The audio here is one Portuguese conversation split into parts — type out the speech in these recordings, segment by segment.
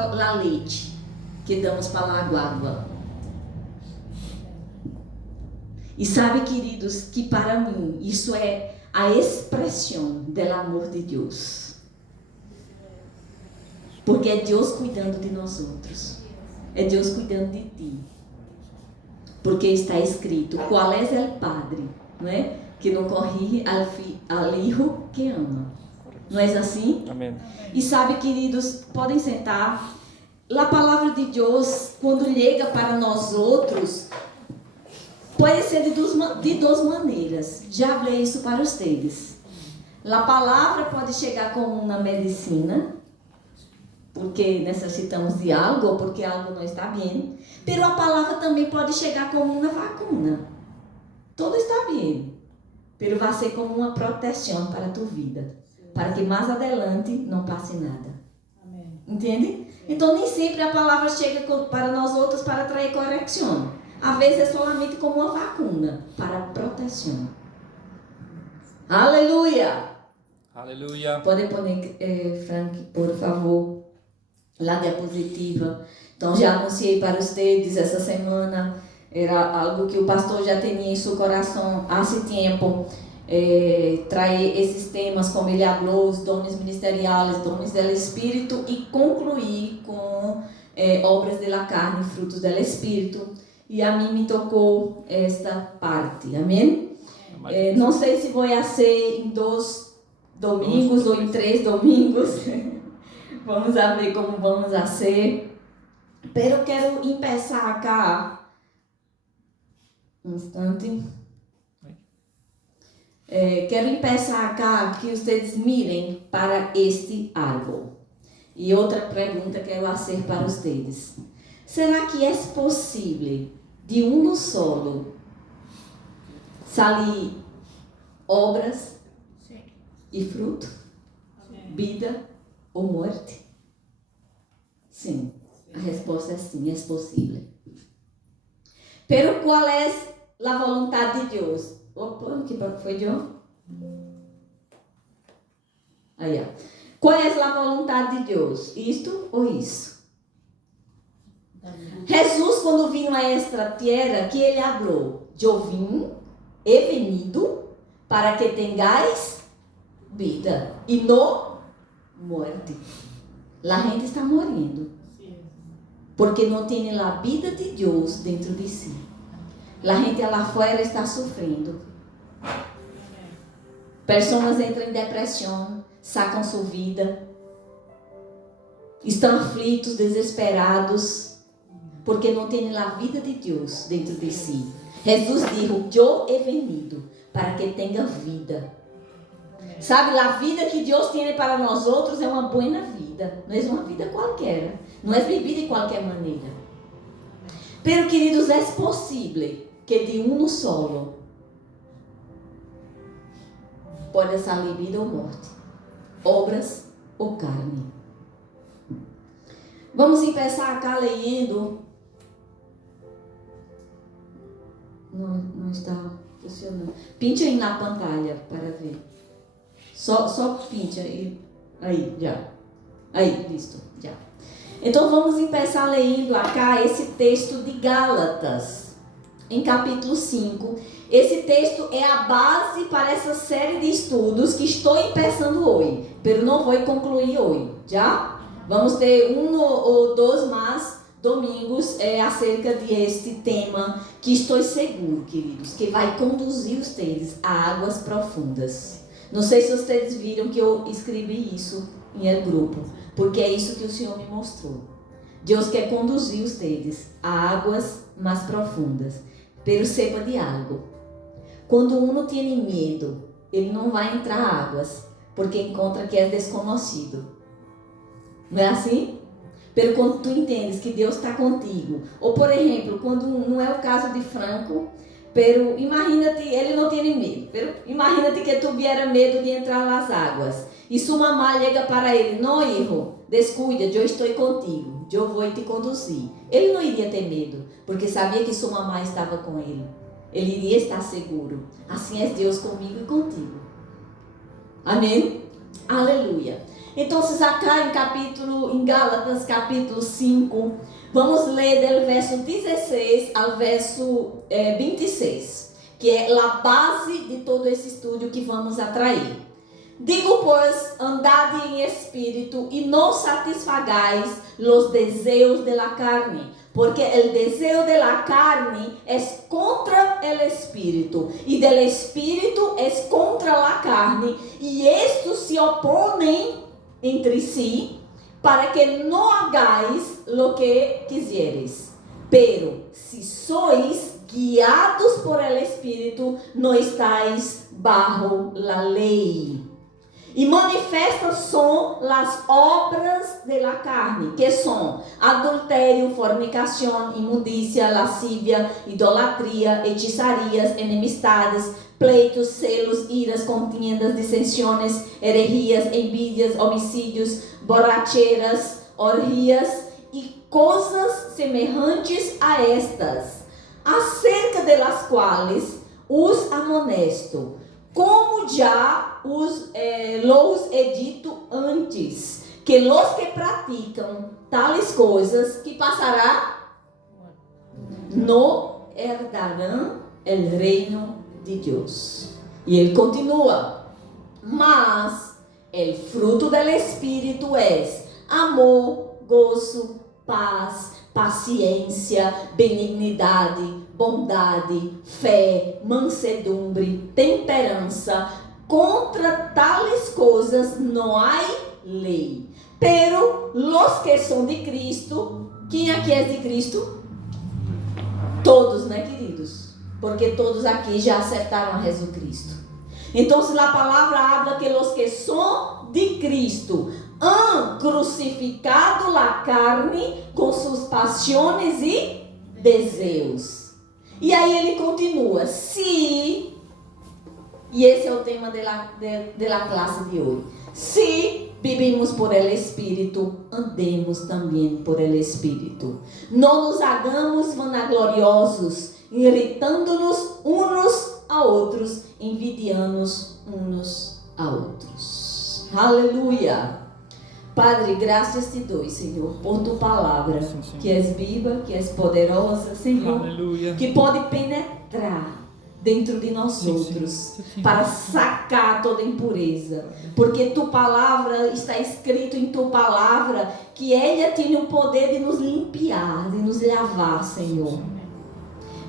a leite que damos para a água. E sabe, queridos, que para mim isso é a expressão do amor de Deus. Porque é Deus cuidando de nós outros. É Deus cuidando de ti. Porque está escrito, qual é o padre, não é? Que não corrige ao filho que ama. Não é assim? Amém. E sabe, queridos, podem sentar. A palavra de Deus, quando chega para nós outros, pode ser de duas maneiras. Já falei isso para vocês. A palavra pode chegar como uma medicina, porque necessitamos de algo ou porque algo não está bem. Mas a palavra também pode chegar como uma vacuna. Tudo está bem, mas vai ser como uma proteção para a tua vida, para que mais adelante não passe nada. Amém. Entende? Então nem sempre a palavra chega para nós outros para trazer correção. Às vezes é solamente como uma vacuna para proteção. Aleluia! Aleluia. Pode pôr, Frank, por favor, lá a diapositiva. Então já anunciei para vocês essa semana. Era algo que o pastor já tinha em seu coração há tempo. Trazer esses temas, como ele falou, os dons ministeriais, dons do Espírito, e concluir com obras da carne, frutos do Espírito. E a mim me tocou esta parte, amém? Não sei se vou ser em 2 domingos ou em 3 domingos. Vamos ver como vamos ser. Pero eu quero começar cá. Um instante. Quero começar cá que vocês mirem para este árbol. E outra pergunta que quero fazer para vocês. Será que é possível de um solo sair obras e fruto? Vida ou morte? Sim. A resposta é sim, é possível. Pero qual é a vontade de Deus? Opa, que foi Deus? Aí, ó. Qual é a vontade de Deus? Isto ou isso? Jesus, quando vinha a esta terra, que ele falou: eu vim, he venido, para que tenhais vida e não morte. A gente está morrendo. Porque não tem a vida de Deus dentro de si. A gente lá fora está sofrendo. Pessoas entram em depressão, sacam sua vida, estão aflitos, desesperados, porque não tem a vida de Deus dentro de si. Jesus disse: eu he venido para que tenha vida. Sabe, a vida que Deus tem para nós outros é uma boa vida. Não é uma vida qualquer. Não é vivida de qualquer maneira. Pero, queridos, é possível que de um solo pode sair vida ou morte, obras ou carne. Vamos começar cá lendo. Não está funcionando. Pinte aí na pantalla para ver. Só pinte aí. Aí, já. Aí, listo, já. Então vamos começar lendo acá esse texto de Gálatas, em capítulo 5. Esse texto é a base para essa série de estudos que estou começando hoje, mas não vou concluir hoje, já? Vamos ter 1 ou 2 mais domingos acerca deste tema, que estou seguro, queridos, que vai conduzir vocês a águas profundas. Não sei se vocês viram que eu escrevi isso em grupo, porque é isso que o Senhor me mostrou. Deus quer conduzir vocês a águas mais profundas. Pero sepa de algo. Quando um tem medo, ele não vai entrar águas, porque encontra que é desconhecido. Não é assim? Pero quando tu entendes que Deus está contigo, ou por exemplo, quando não é o caso de Franco, pero imagina-te, ele não tem medo, pero imagina-te que tu viera medo de entrar nas águas, e sua mamãe chega para ele: não, hijo, descuida, eu estou contigo, eu vou te conduzir. Ele não iria ter medo, porque sabia que sua mamãe estava com ele. Ele iria estar seguro. Assim é Deus comigo e contigo. Amém? Aleluia. Então, acá em Gálatas capítulo 5, vamos ler do verso 16 ao verso 26, que é a base de todo esse estudo que vamos atrair. Digo, pois, andad em espírito e não satisfagais os desejos de la carne, porque el deseo de la carne es contra el espíritu, y del espíritu es contra la carne, y estos se oponen entre sí, para que no hagáis lo que quisieres. Pero si sois guiados por el espíritu, no estáis bajo la lei. E manifestas são as obras de la carne, que são adultério, fornicação, imundícia, lascívia, idolatria, hechizarias, enemistades, pleitos, celos, iras, contiendas, dissensões, heresias, envidias, homicídios, borracheras, orgias e coisas semelhantes a estas, acerca de las quais os amonesto, como já los he dito antes, que los que praticam tales coisas, que passará, no herdarão el reino de Deus. E ele continua, mas el fruto del Espírito es amor, gozo, paz, paciência, benignidade, bondade, fé, mansedumbre, temperança. Contra tales coisas não há lei. Pero los que são de Cristo, quem aqui é de Cristo? Todos, né, queridos? Porque todos aqui já aceptaram a Jesucristo. Então, a palavra habla que los que são de Cristo han crucificado la carne com suas paixões e desejos. E aí ele continua, e esse é o tema da classe de hoje. Se vivimos por el Espírito, andemos também por el Espírito. Não nos hagamos vanagloriosos, irritando-nos uns a outros, envidiando-nos uns a outros. Aleluia! Padre, graças te dou, Senhor, por tua palavra, sim, que és viva, que és poderosa, Senhor, aleluia, que pode penetrar dentro de nós outros, para sacar toda impureza, porque tua palavra, está escrito em tua palavra, que ela tem o poder de nos limpar, de nos lavar, Senhor.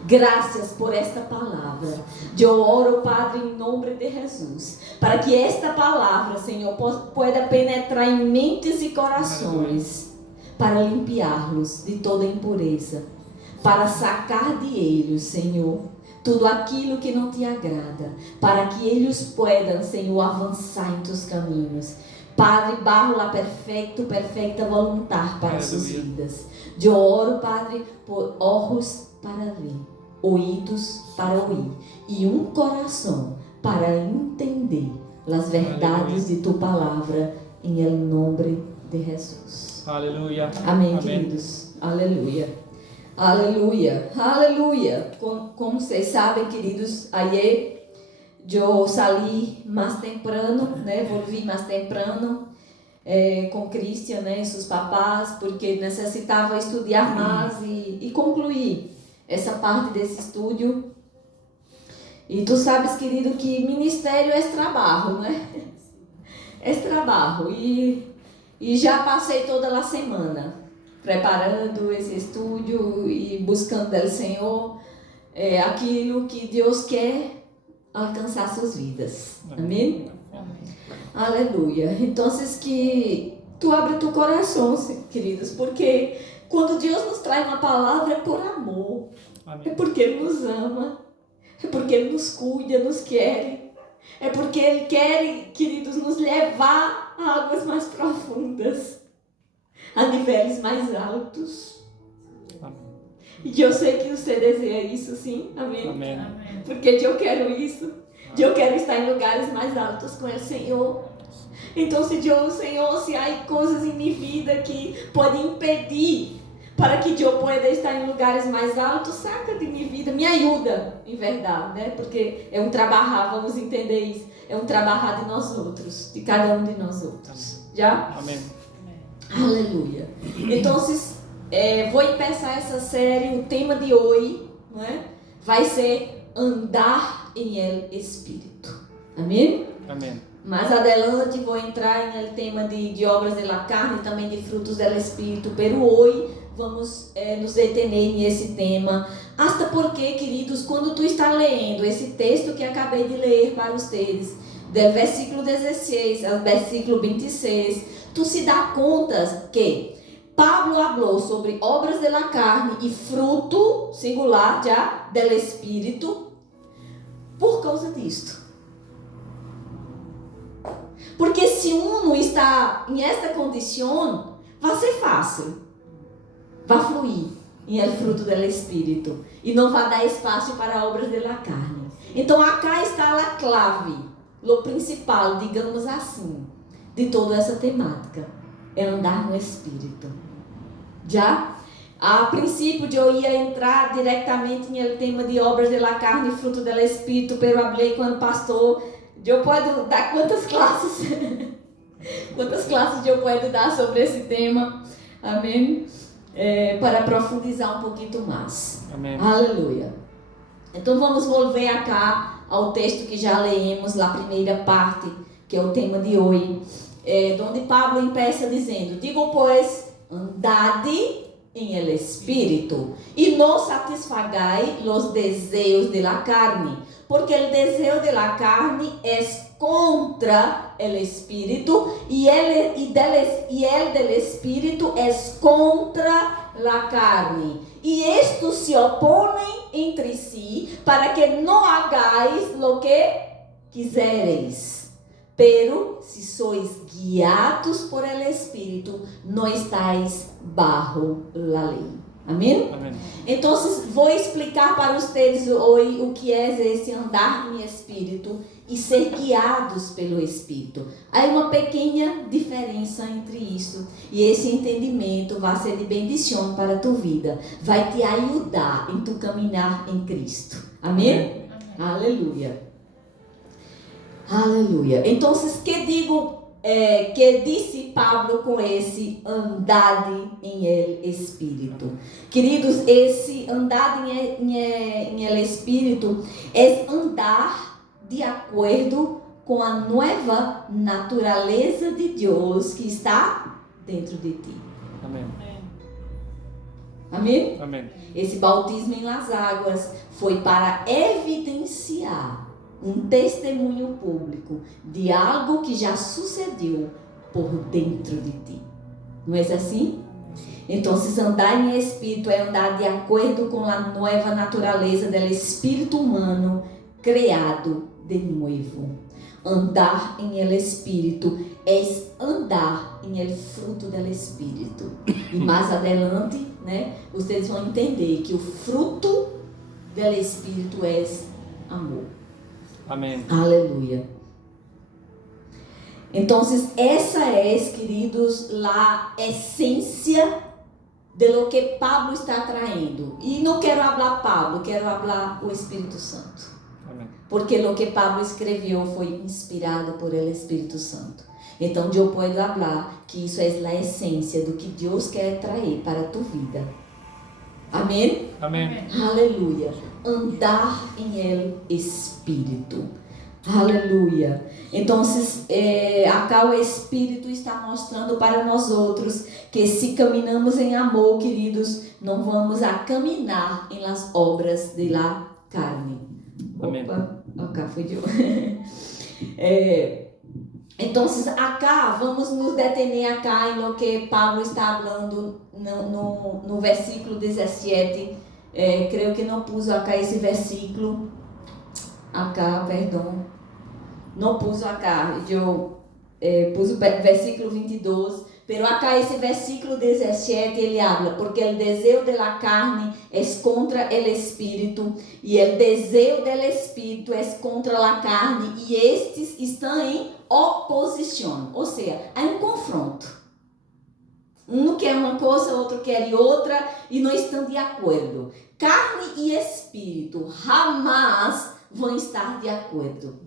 Graças por esta palavra. Eu oro, Padre, em nome de Jesus, para que esta palavra, Senhor, possa penetrar em mentes e corações, para limpiá-los de toda impureza, para sacar de eles, Senhor, tudo aquilo que não te agrada, para que eles possam, Senhor, avançar em teus caminhos. Padre, barro lá perfeita vontade para as suas vidas. Eu oro, Padre, por olhos para ver, ouvidos para ouvir e um coração para entender as verdades de tua palavra, em nome de Jesus. Aleluia. Amém, queridos. Aleluia. Aleluia. Aleluia. Como vocês sabem, queridos, ayer eu saí mais temprano, né? Volvi mais temprano com Cristian, né? E seus papás, porque necessitava estudar mais e concluir essa parte desse estudo. E tu sabes, querido, que ministério é trabalho, né? É trabalho. E já passei toda a semana preparando esse estudo e buscando do Senhor aquilo que Deus quer alcançar suas vidas. Amém? Amém. Aleluia. Então, que tu abre teu coração, queridos, porque quando Deus nos traz uma palavra é por amor. Amém. É porque Ele nos ama. É porque Ele nos cuida, nos quer. É porque Ele quer, queridos, nos levar a águas mais profundas, a níveis mais altos. Amém. E eu sei que você deseja isso, sim. Amém? Amém. Porque eu quero isso. Eu quero estar em lugares mais altos com o Senhor. Então, Senhor, se há coisas em minha vida que podem impedir para que eu possa estar em lugares mais altos, saca de minha vida, me ajuda, em verdade, né? Porque é um trabalhar, vamos entender isso, é um trabalhar de nós outros, de cada um de nós outros. Já? Amém. Aleluia. Então, vou empezar essa série. O tema de hoje, não é? Vai ser andar em el Espírito. Amém? Amém. Mais adelante vou entrar no tema de obras de la carne e também de frutos do Espírito. Pero hoje vamos nos deter nesse tema. Hasta porque, queridos, quando tu está lendo esse texto que acabei de ler para vocês, do versículo 16 ao versículo 26, tu se dá conta que Pablo falou sobre obras de la carne e fruto, singular, já, del Espírito, por causa disto. Porque se um está em esta condição, vai ser fácil, vai fluir em el fruto del Espírito e não vai dar espaço para obras de la carne. Então, acá está a clave, o principal, digamos assim, de toda essa temática, é andar no Espírito. Já? A princípio eu ia entrar diretamente no tema de obras de la carne e fruto del Espírito, pero falei com o pastor. Eu posso dar quantas classes? Quantas classes eu posso dar sobre esse tema? Amém? Para profundizar um pouquinho mais. Amém. Aleluia. Então vamos volver acá ao texto que já leemos, na primeira parte, que é o tema de hoje, onde Pablo empieza dizendo: digo, pois, andade em el Espírito e não satisfagai los desejos de la carne, porque el deseo de la carne es contra el Espíritu y el del Espíritu es contra la carne. Y estos se oponen entre sí para que no hagáis lo que quisereis. Pero si sois guiados por el Espíritu, no estáis bajo la lei. Amém? Amém. Então, vou explicar para vocês hoje o que é esse andar em Espírito e ser guiados pelo Espírito. Há uma pequena diferença entre isso, e esse entendimento vai ser de bendição para a tua vida. Vai te ajudar em tu caminhar em Cristo. Amém? Amém. Aleluia. Aleluia. Então, que digo? Que disse Pablo com esse andade em el Espírito. Queridos, esse andar em el Espírito é andar de acordo com a nova natureza de Deus que está dentro de ti. Amém. Amém? Amém. Esse batismo em las águas foi para evidenciar um testemunho público de algo que já sucedeu por dentro de ti. Não é assim? Então, andar em Espírito é andar de acordo com a nova natureza do espírito humano criado de novo. Andar em el Espírito é andar em el fruto do Espírito. E mais adelante, né, vocês vão entender que o fruto do Espírito é amor. Amém. Aleluia. Então, essa é, queridos, a essência de lo que Pablo está traindo. E não quero falar Pablo, quero falar o Espírito Santo. Amém. Porque o que Pablo escreveu foi inspirado por el Espírito Santo. Então, eu posso falar que isso é a essência do que Deus quer trazer para a tua vida. Amém? Amém. Aleluia. Andar em el Espírito. Aleluia. Então, acá o Espírito está mostrando para nós outros que se caminhamos em amor, queridos, não vamos a caminhar em las obras de la carne. Amém. Opa, acá foi eu. Então, acá, vamos nos detener acá em lo que Pablo está falando no versículo 17. Creio que não pus acá esse versículo. Acá, perdão. Não pus acá. Eu pus o versículo 22. Pero acá esse versículo 17 ele habla, porque o desejo de la carne é contra el espírito e o desejo del espírito é contra la carne e estes estão em oposição, ou seja, há um confronto. Um quer uma coisa, outro quer outra e não estão de acordo. Carne e espírito jamais vão estar de acordo.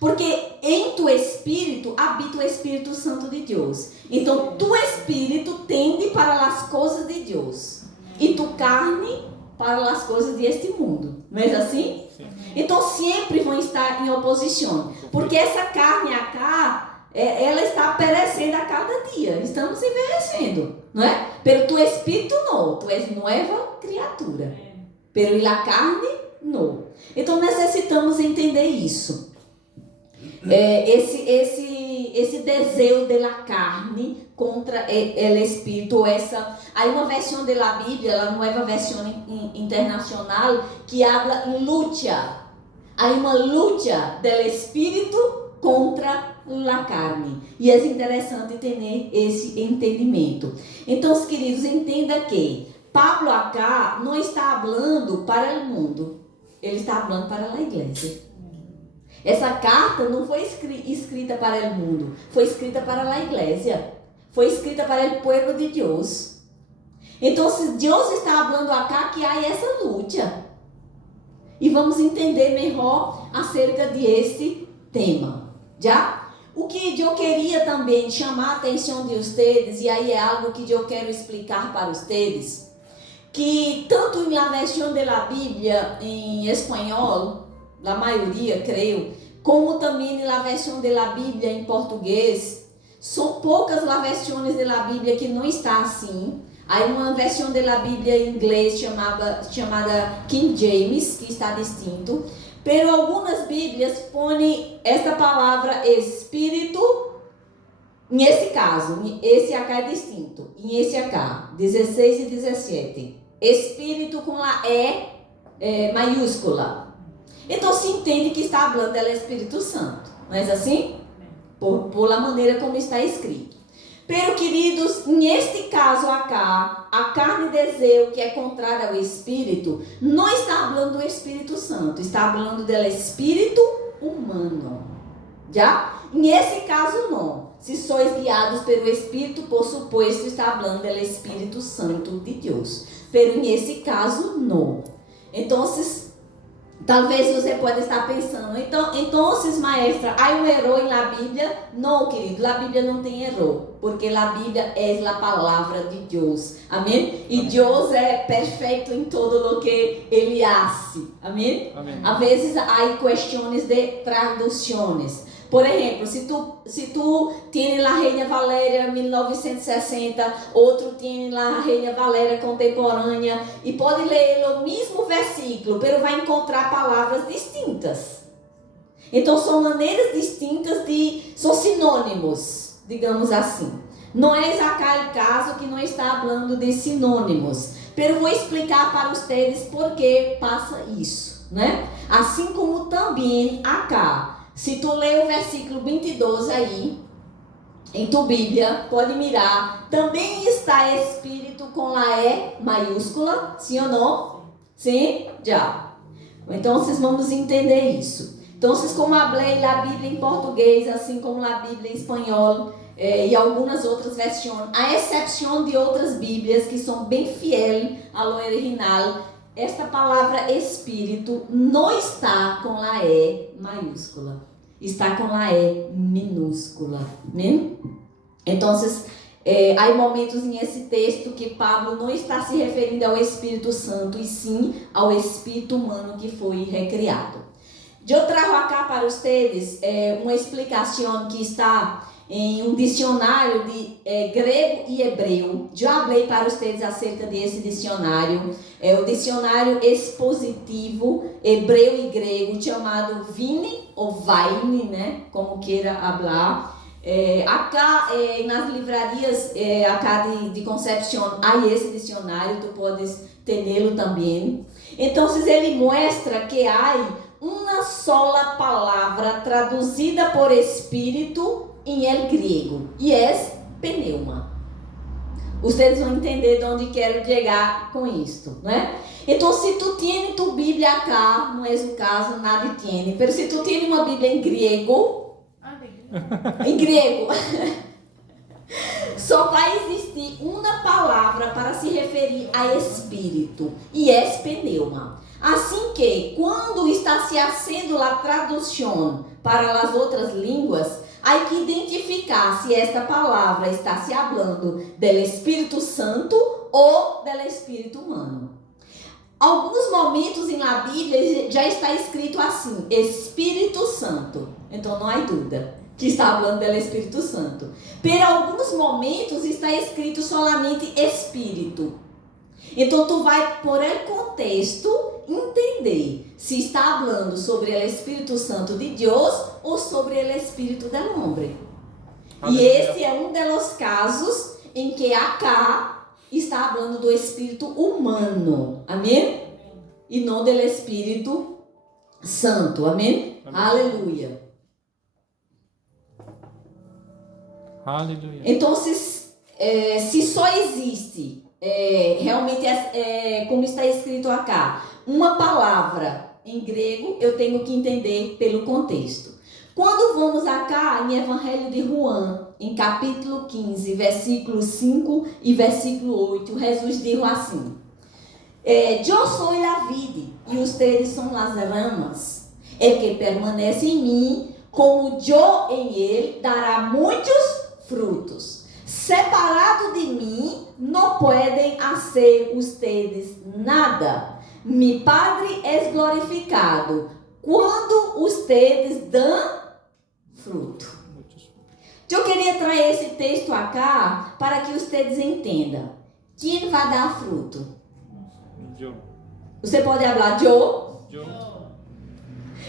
Porque em tu espírito habita o Espírito Santo de Deus. Então, tu espírito tende para as coisas de Deus. E tu carne para as coisas deste mundo. Não é assim? Sim. Então, sempre vão estar em oposição. Porque essa carne acá, ela está perecendo a cada dia. Estamos envelhecendo, não é? Pero tu espírito não. Tu és nova criatura. Pero la carne não. Então, necessitamos entender isso. Esse desejo da carne contra o espírito. Há uma versão da Bíblia, a nova versão internacional, que habla em luta. Há uma luta do espírito contra a carne. E é interessante ter esse entendimento. Então, queridos, entenda que Pablo acá não está falando para o mundo. Ele está falando para a igreja. Essa carta não foi escrita para o mundo, foi escrita para a igreja, foi escrita para o povo de Deus. Então, Deus está falando acá que há essa luta. E vamos entender melhor acerca desse tema. Já? O que eu queria também chamar a atenção de vocês, e aí é algo que eu quero explicar para vocês, que tanto na versão da Bíblia em espanhol, a maioria, creio, como também na versão da Bíblia em português, são poucas as versões da Bíblia que não está assim. Há uma versão da Bíblia em inglês chamada King James, que está distinto. Pero algumas Bíblias põem esta palavra espírito, nesse caso, esse acá é distinto, e esse acá, 16 e 17. Espírito com a E maiúscula. Então se entende que está falando do Espírito Santo, não é assim? Por a maneira como está escrito. Pero, queridos, neste caso acá, a carne desejo que é contrária ao Espírito, não está falando do Espírito Santo, está falando do Espírito humano. Já? Nesse caso não. Se sois guiados pelo Espírito, por suposto, está falando do Espírito Santo de Deus. Pero nesse caso não. Então, talvez você pode estar pensando, então, maestra, há um erro na Bíblia? Não, querido, a Bíblia não tem erro, porque a Bíblia é a palavra de Deus, amém? E Deus é perfeito em todo o que Ele faz, amém? Amém. Às vezes há questões de traduções. Por exemplo, se tu tens a Reina Valéria 1960, outro tem a Reina Valéria contemporânea, e pode ler o mesmo versículo, mas vai encontrar palavras distintas. Então, são maneiras distintas são sinônimos, digamos assim. Não é acá o caso que não está falando de sinônimos, mas vou explicar para vocês por que passa isso, né? Assim como também acá. Se tu ler o versículo 22 aí, em tua Bíblia, pode mirar, também está Espírito com a E maiúscula, sim ou não? Sim? Já. Então, vocês vamos entender isso. Então, como falei, a Bíblia em português, assim como a Bíblia em espanhol, e algumas outras versões, a exceção de outras Bíblias que são bem fiéis ao original, esta palavra Espírito não está com a E maiúscula, está com a E minúscula, né? Então, há momentos nesse texto que Pablo não está se referindo ao Espírito Santo, e sim ao Espírito humano que foi recriado. Eu trago acá para vocês uma explicação que está em um dicionário de grego e hebreu. Já falei para vocês acerca desse dicionário. É o dicionário expositivo hebreu e grego, chamado Vine ou Vaine, né? Como queira falar. Acá nas livrarias acá de Concepción há esse dicionário, tu podes tê-lo também. Então, ele mostra que há uma sola palavra traduzida por Espírito em el grego, e é pneuma. Vocês vão entender de onde quero chegar com isto, né? Então, se tu tens tua Bíblia acá, não é o caso, nada tem, mas se tu tens uma Bíblia em grego, só vai existir uma palavra para se referir a Espírito, e é pneuma. Assim que, quando está se haciendo a tradução para as outras línguas, há que identificar se esta palavra está se hablando del Espírito Santo ou del Espírito humano. Alguns momentos na Bíblia já está escrito assim, Espírito Santo. Então não há dúvida que está falando do Espírito Santo. Por alguns momentos está escrito solamente Espírito. Então tu vai, por el contexto, entender se está falando sobre o Espírito Santo de Deus ou sobre o Espírito do homem. E esse é um dos casos em que acá está falando do Espírito humano. Amém? E não do Espírito Santo. Amém? Amém. Aleluia. Aleluia. Então, se só existe, realmente, como está escrito acá, uma palavra em grego, eu tenho que entender pelo contexto. Quando vamos acá em Evangelho de João, em capítulo 15, versículo 5 e versículo 8, Jesus diz assim: Eu sou a vide e ustedes são as ramas. El que permanece em mim, como eu em ele, dará muitos frutos. Separado de mim, não podem hacer ustedes nada. Mi Padre é glorificado quando ustedes dão fruto. Eu queria trazer esse texto acá para que ustedes entendam. Quem vai dar fruto? Eu. Você pode falar eu? Eu.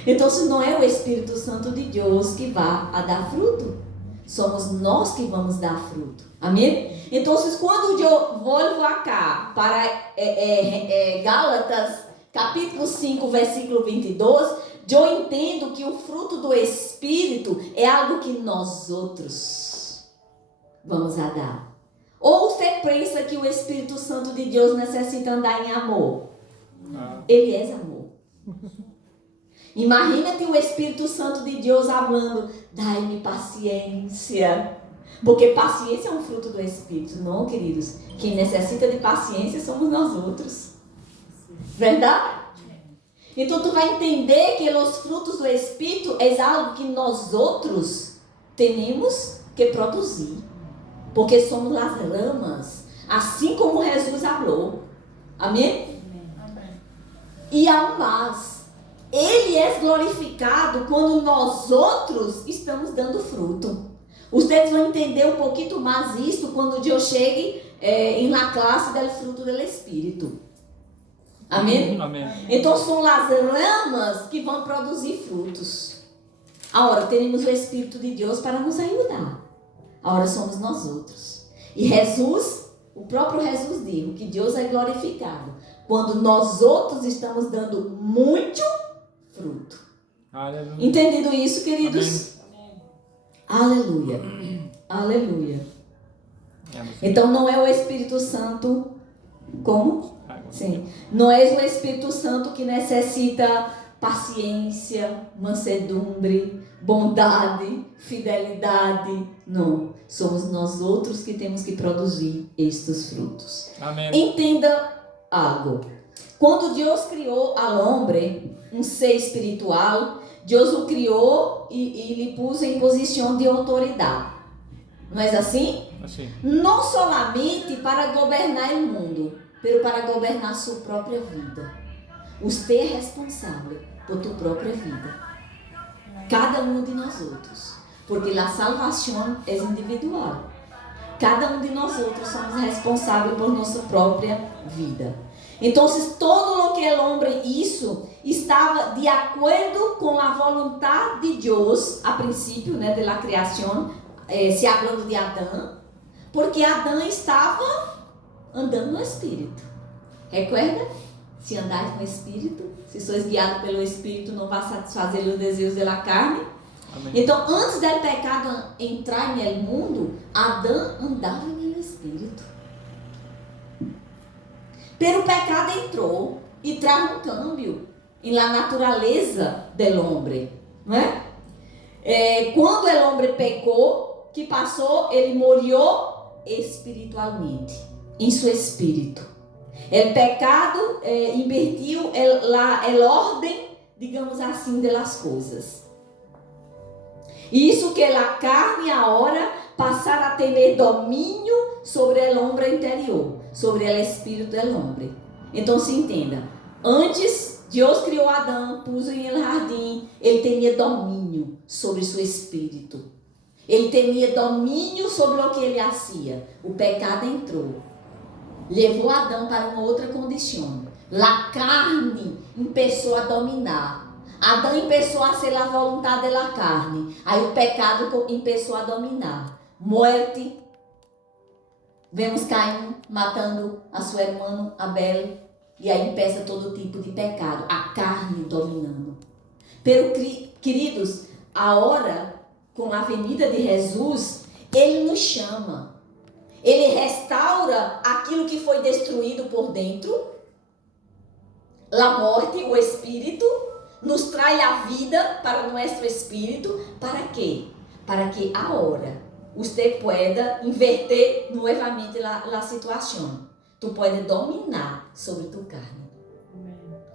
Então, se não é o Espírito Santo de Deus que vai a dar fruto, somos nós que vamos dar fruto. Amém? Então, quando eu volto acá para Gálatas, capítulo 5, versículo 22, eu entendo que o fruto do Espírito é algo que nós outros vamos a dar. Ou você pensa que o Espírito Santo de Deus necessita andar em amor? Ele é amor. Imagina-te o Espírito Santo de Deus falando, dai-me paciência. Porque paciência é um fruto do Espírito, não, queridos? Quem necessita de paciência somos nós outros. Verdade? Então tu vai entender que os frutos do Espírito é algo que nós outros temos que produzir. Porque somos as ramas, assim como Jesus falou. Amém? Amém. E há mais. Ele é glorificado quando nós outros estamos dando fruto. Vocês vão entender um pouquinho mais isso quando eu chegue na classe do fruto do Espírito. Amém? Amém. Então são as ramas que vão produzir frutos. Agora teremos o Espírito de Deus para nos ajudar. Agora somos nós outros. E Jesus, o próprio Jesus disse que Deus é glorificado quando nós outros estamos dando muito fruto. Aleluia. Entendido isso, queridos? Amém. Aleluia. Aleluia. Então não é o Espírito Santo como? Sim. Não é o Espírito Santo que necessita paciência, mansedumbre, bondade, fidelidade. Não. Somos nós outros que temos que produzir estes frutos. Amém. Entenda algo. Quando Deus criou ao homem, um ser espiritual, Deus o criou e lhe pôs em posição de autoridade. Não é assim? Assim. Não somente para governar o mundo, mas para governar sua própria vida. Você é responsável por tua própria vida. Cada um de nós outros. Porque a salvação é individual. Cada um de nós outros somos responsáveis por nossa própria vida. Então, todo o que o homem isso estava de acordo com a vontade de Deus, a princípio, né, da criação, se falando de Adão, porque Adão estava andando no Espírito. Recuerda? Se andares no Espírito, se sois guiados pelo Espírito, não vai satisfazer os desejos da carne. Amém. Então, antes do pecado entrar no mundo, Adão andava no Espírito. Pero o pecado entrou e traz um câmbio na natureza do homem, não é? Quando o homem pecou, que passou, ele morreu espiritualmente, em seu espírito. El pecado invertiu el orden, digamos assim, de las coisas. Isso que a carne agora passar a ter domínio sobre o homem interior, sobre o espírito do homem. Então se entenda, antes Deus criou Adão, pôs em el jardim, ele tinha domínio sobre seu espírito. Ele tinha domínio sobre o que ele fazia. O pecado entrou, levou Adão para uma outra condição. A carne começou a dominar. Adão começou a ser a vontade da carne. Aí o pecado começou a dominar. Morte. Vemos Caim matando a seu irmão Abel. E aí começa todo tipo de pecado. A carne dominando. Pero, queridos, agora, com a venida de Jesus, Ele nos chama. Ele restaura aquilo que foi destruído por dentro. A morte, o espírito. Nos traz a vida para nosso espírito. ¿Para quê? Para que agora você pueda inverter novamente a situação. Tu pode dominar sobre tu carne.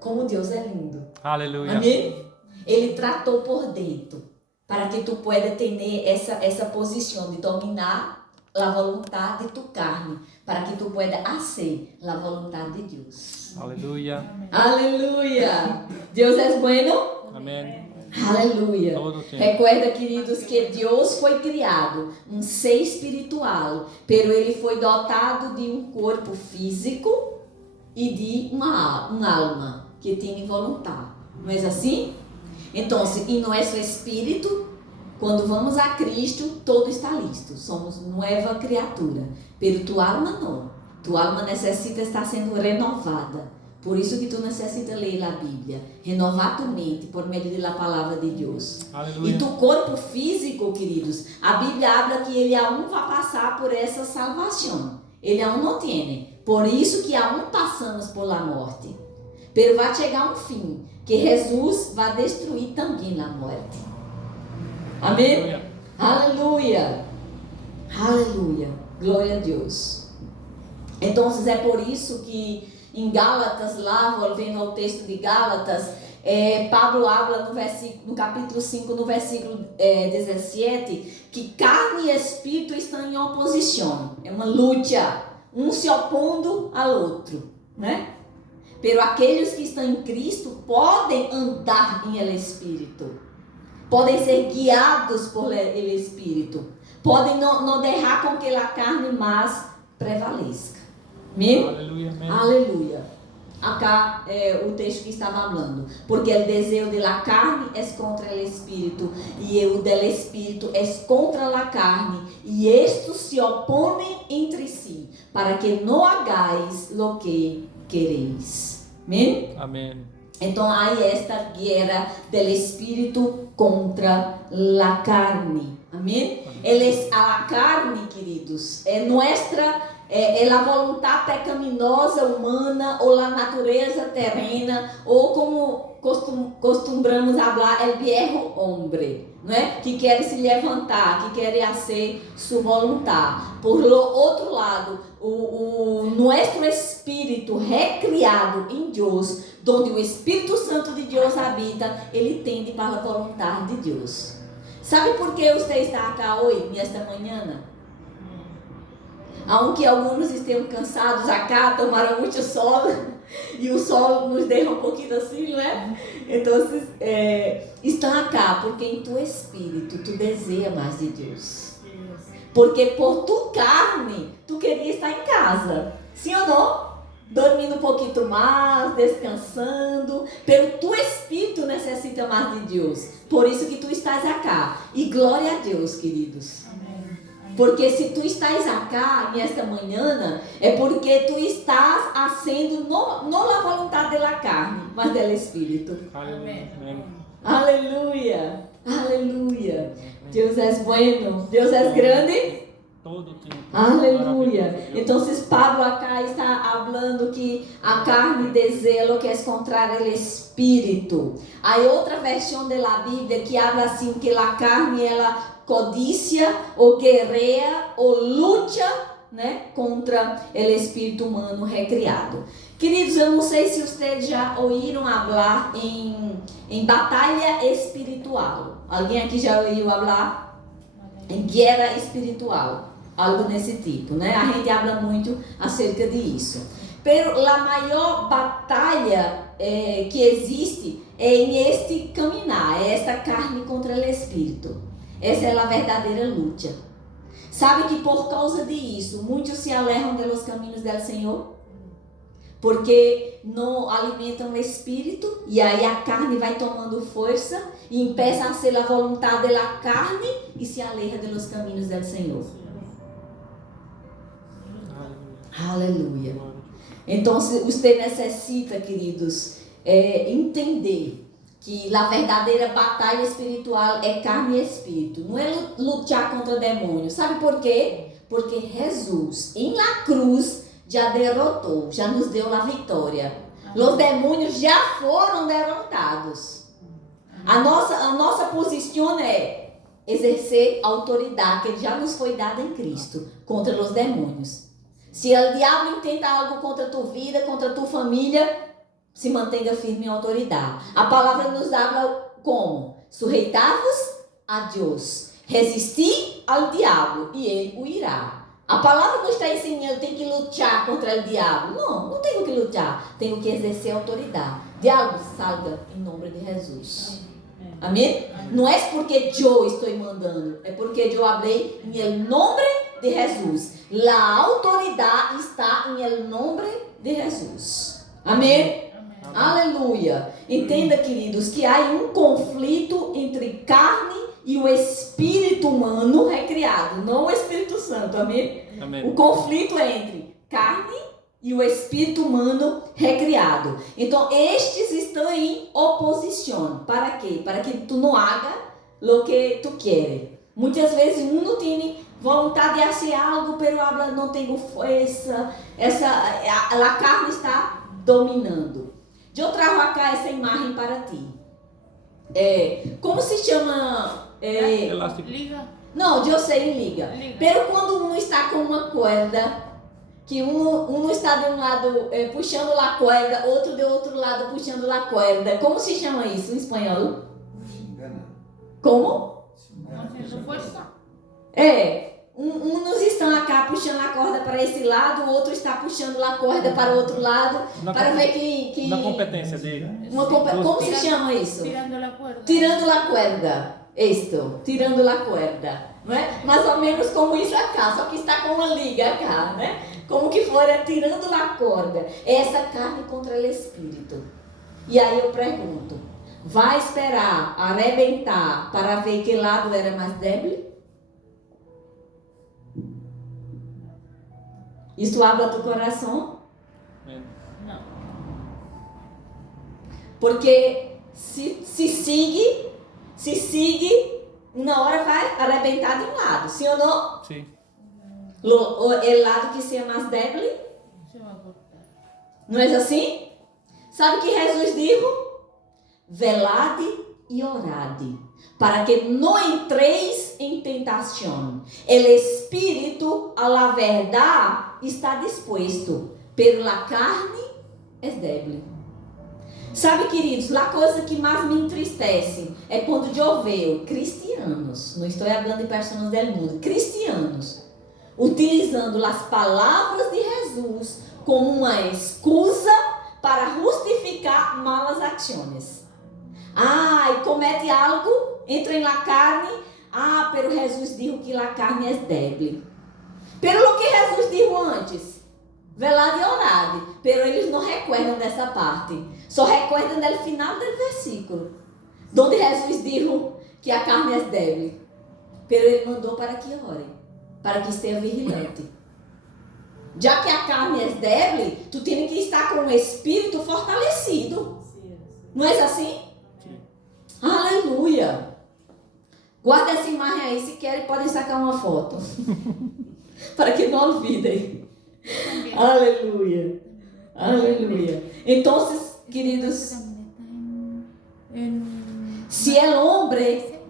Como Deus é lindo. Aleluia. Amém? Ele tratou por dentro. Para que tu pueda ter essa posição de dominar a vontade de tu carne. Para que tu pueda fazer a vontade de Deus. Aleluia. Aleluia. Deus é bueno? Amém. Aleluia. Todo tempo. Recuerda, queridos, que Deus foi criado um ser espiritual, pero ele foi dotado de um corpo físico e de uma alma que tem vontade. Não é assim? Então, em nosso espírito, quando vamos a Cristo, todo está listo. Somos nova criatura. Pero tu alma não. Tu alma necessita estar sendo renovada. Por isso que tu necessita ler a Bíblia, renovar tu mente por meio da palavra de Deus. Aleluia. E tu corpo físico, queridos, a Bíblia habla que ele aún vai passar por essa salvação. Ele aún não tem. Por isso que aún passamos por la morte. Pero vai chegar um fim, que Jesus vai destruir também a morte. Amém? Aleluia. Aleluia. Glória a Deus. Então, é por isso que em Gálatas, lá, voltando ao texto de Gálatas, Pablo habla no capítulo 5, no versículo 17, que carne e espírito estão em oposição. É uma luta, um se opondo ao outro, né? Pero aqueles que estão em Cristo podem andar em el Espírito, podem ser guiados por el Espírito, podem não deixar com que a carne mais prevaleça. Amém? Aleluia. Amém. Aleluia. Acá o texto que estava falando. Porque o desejo da carne é contra o espírito, e o do espírito é contra a carne, e estes se opõem entre si, para que não hagais lo que quereis. Amém? Amém. Então há esta guerra do espírito contra a carne. Amém? A carne, queridos, é nossa. É a vontade pecaminosa humana ou a natureza terrena, ou como costumamos falar, el viejo hombre, não é? Que quer se levantar, que quer fazer sua vontade. Por outro lado, o nosso espírito recriado em Deus, onde o Espírito Santo de Deus habita, ele tende para a vontade de Deus. Sabe por que você está aqui hoje, nesta manhã? Aunque alguns estejam cansados acá, tomaram muito sol, e o sol nos deixa um pouquinho assim, não é? Então, estão acá, porque em tu espírito, tu deseja mais de Deus. Porque por tu carne, tu queria estar em casa, sim ou não? Dormindo um pouquinho mais, descansando, pelo tu espírito necessita mais de Deus. Por isso que tu estás acá. E glória a Deus, queridos. Porque se tu estás acá nesta manhã, é porque tu estás fazendo não a vontade da carne, mas do Espírito. Aleluia. Aleluia. Aleluia. Deus é bueno. Deus é grande. Todo tempo. Aleluia. Então, Pablo acá está falando que a carne deseja o que é contrário ao Espírito. Há outra versão da Bíblia que habla assim que a carne ela codicia ou guerreia ou luta né, contra o espírito humano recriado. Queridos, eu não sei se vocês já ouviram falar em batalha espiritual. Alguém aqui já ouviu falar em guerra espiritual? Algo desse tipo, né? A gente habla muito acerca disso. Pero a maior batalha que existe é neste caminhar, é esta carne contra o espírito. Essa é a verdadeira luta. Sabe que por causa disso, muitos se alejam de los caminhos do Senhor, porque não alimentam o espírito, e aí a carne vai tomando força e começa a ser a vontade da carne e se aleja de los caminhos do Senhor. Aleluia. Então, você necessita, queridos, entender que a verdadeira batalha espiritual é carne e espírito. Não é lutar contra demônios. Sabe por quê? Porque Jesus, em la cruz, já derrotou, já nos deu a vitória. Os demônios já foram derrotados. A nossa posição é exercer a autoridade que já nos foi dada em Cristo contra os demônios. Se o diabo intenta algo contra a tua vida, contra a tua família, se mantenha firme em autoridade. A palavra nos dá como? Sujeitai-vos a Deus. Resistir ao diabo e ele o irá. A palavra não está ensinando que tem que lutar contra o diabo. Não tenho que lutar. Tenho que exercer autoridade. Diabo, salga em nome de Jesus. Amém? Não é porque eu estou mandando. É porque eu falei em nome de Jesus. A autoridade está em nome de Jesus. Amém? Amém. Aleluia. Entenda, queridos, que há um conflito entre carne e o espírito humano recriado, não o Espírito Santo. Amém? Amém. O conflito é entre carne e o espírito humano recriado. Então, estes estão em oposição. Para quê? Para que tu não haga o que tu queres. Muitas vezes não tem vontade de fazer algo, pero não tenho força. A carne está dominando. Eu trago aqui essa imagem para ti. Como se chama? Liga. Não, eu sei, liga. Pero quando um está com uma corda, que um está de um lado puxando a corda, outro de outro lado puxando a corda. Como se chama isso em espanhol? Como? Uns estão acá puxando a corda para esse lado, o outro está puxando a corda para o outro lado, para ver que... Na competência dele. Como se chama isso? Tirando a corda. Tirando a corda. Isto, tirando a corda. Não é? Mais ou menos como isso acá, só que está com uma liga acá, né? Como que fora tirando a corda. Essa carne contra o espírito. E aí eu pergunto, vai esperar arrebentar para ver que lado era mais débil? Isso abre o teu coração? Não. Porque se sigue, uma hora vai arrebentar de um lado, sim ou não? Sim. O lado que seja mais débil? Não é assim? Sabe o que Jesus disse? Velade e orade, para que não entreis em tentação. O espírito, a la verdade, está disposto, pero la carne é débil. Sabe, queridos, a coisa que mais me entristece é quando eu vejo cristianos, não estou falando de pessoas do mundo, cristianos, utilizando as palavras de Jesus como uma excusa para justificar malas ações. E comete algo, entra em la carne, pero Jesus disse que la carne é débil. Pelo que Jesus disse antes, velado e orado, pero eles não recordam dessa parte, só recordam do final do versículo, onde Jesus disse que a carne é débil, pero ele mandou para que orem, para que estejam vigilantes. Já que a carne é débil, tu tem que estar com o espírito fortalecido. Não é assim? Sim. Aleluia! Guarda essa imagem aí, se querem podem sacar uma foto. Para que não olvidem. Aleluia. Aleluia. Então, queridos, se é homem,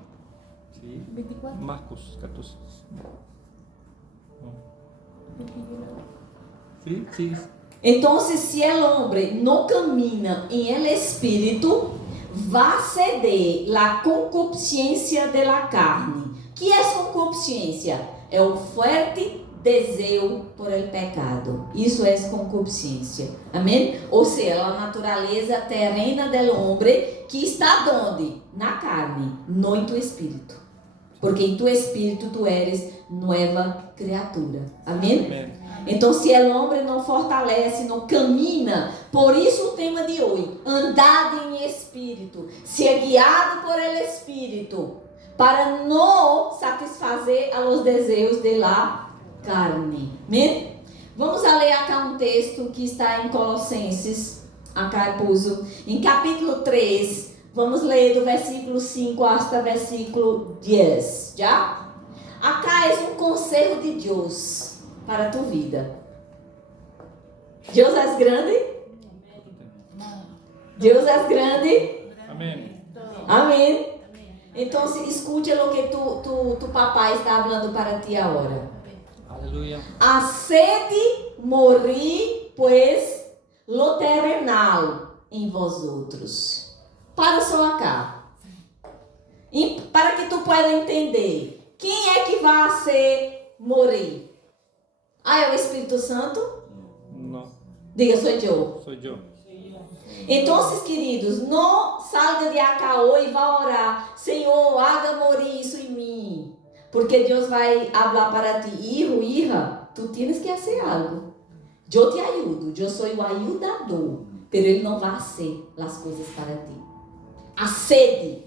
Sim. Marcos 14. Sí, sí. Entonces, si el hombre no camina en el espíritu, va a ceder la concupiscência de la carne. Que é concupiscência? É o forte desejo por el pecado. Isso é concupiscência. Amém? Ou seja, a natureza terrena do homem que está onde? Na carne, não em tu espírito. Porque em tu espírito tu eres nova criatura. Amém? Amén. Então, se o homem não fortalece, não camina, por isso o tema de hoje, andar em espírito, ser guiado por el espírito, para não satisfazer a los desejos de la carne. Amém? Vamos a ler acá um texto que está em Colossenses, acá puso, em capítulo 3, vamos ler do versículo 5 até versículo 10, já? Acá é um conselho de Deus para tu vida. Deus é grande? Deus é grande? Amén. Amém. Então, escute o que tu papai está falando para ti agora. Aleluya. A sede morir, pues, lo terrenal em vós outros. Para só cá. E para que tu pueda entender, quem é que vai ser morir? Ah, é o Espírito Santo? No, Diga, sou eu. soy yo. Então, queridos, não salga de acá hoje e vá orar. Senhor, haga morir isso em mim. Porque Deus vai falar para ti, hijo, hija, tu tienes que fazer algo. Eu te ajudo, eu sou o ajudador. Pero Ele não vai fazer as coisas para ti. A sede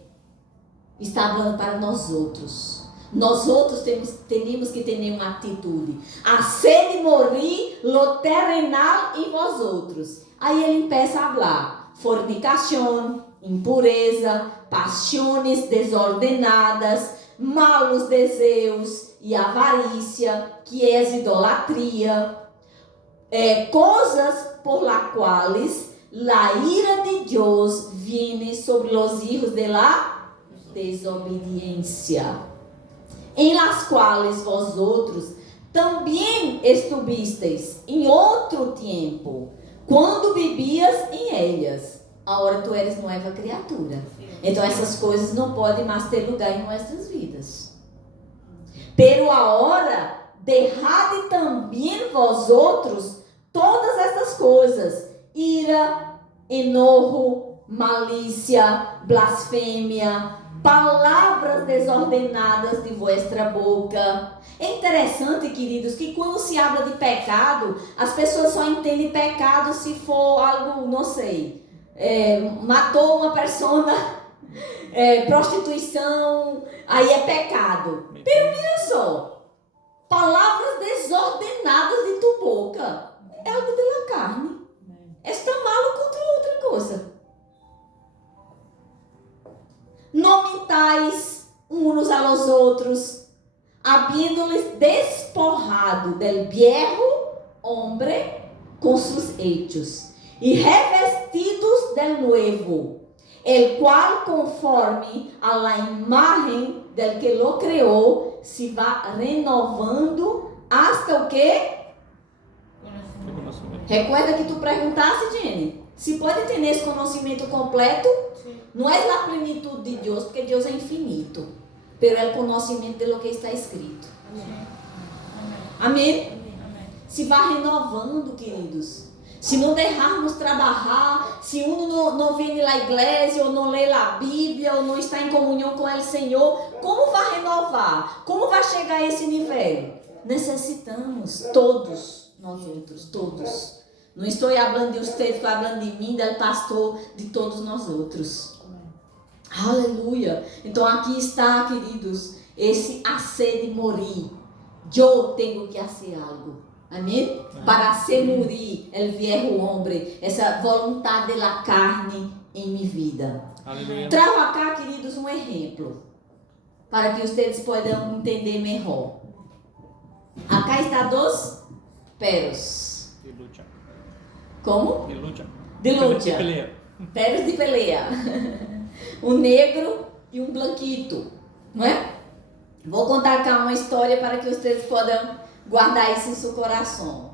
está falando para nós outros. Nós outros temos que ter uma atitude. A sede morir, lo terrenal em vós outros. Aí ele começa a falar. Fornicação, impureza, paixões desordenadas, malos desejos e avarícia, que é idolatria. Coisas por las quales la ira de Deus viene sobre os hijos de la desobediência, em las quales vós outros também estuvisteis em outro tempo, quando vivias em elas. Agora tu eres nova criatura. Então essas coisas não podem mais ter lugar em nossas vidas. Pero agora, deixade também vós outros todas essas coisas: ira, enojo, malícia, blasfêmia, palavras desordenadas de vossa boca. É interessante, queridos, que quando se habla de pecado, as pessoas só entendem pecado se for algo, não sei, matou uma pessoa, prostituição, aí é pecado. Pero mira só, palavras desordenadas de tua boca é algo da carne. Está mal contra outra coisa. Não mentais uns a los outros, habiéndoles desporrado del viejo hombre con sus hechos, y revestidos del nuevo, el cual conforme a la imagen del que lo creó, se va renovando hasta o quê? Recuerda que tu perguntaste, Jenny, se pode ter esse conhecimento completo? Sí. Não é a plenitude de Deus, porque Deus é infinito, pero é o conhecimento de lo que está escrito. Amém? Se vai renovando, queridos. Se não deixarmos trabalhar, se um não vem à igreja, ou não lê a Bíblia, ou não está em comunhão com o Senhor, como vai renovar? Como vai chegar a esse nível? Necessitamos, todos, nós outros, todos. Não estou falando de vocês, estou falando de mim, do pastor, de todos nós outros. Aleluia. Então aqui está, queridos, esse hacer de morir. Eu tenho que fazer algo. Amém? Para hacer morir o viejo homem, essa vontade da carne em minha vida. Aleluia. Trago acá, queridos, um exemplo, para que vocês possam entender melhor. Acá está dois peros. De lucha. Como? De lucha. De luta. De pelea. Peros de peleia. Um negro e um blanquito, não é? Vou contar cá uma história para que vocês possam guardar isso em seu coração.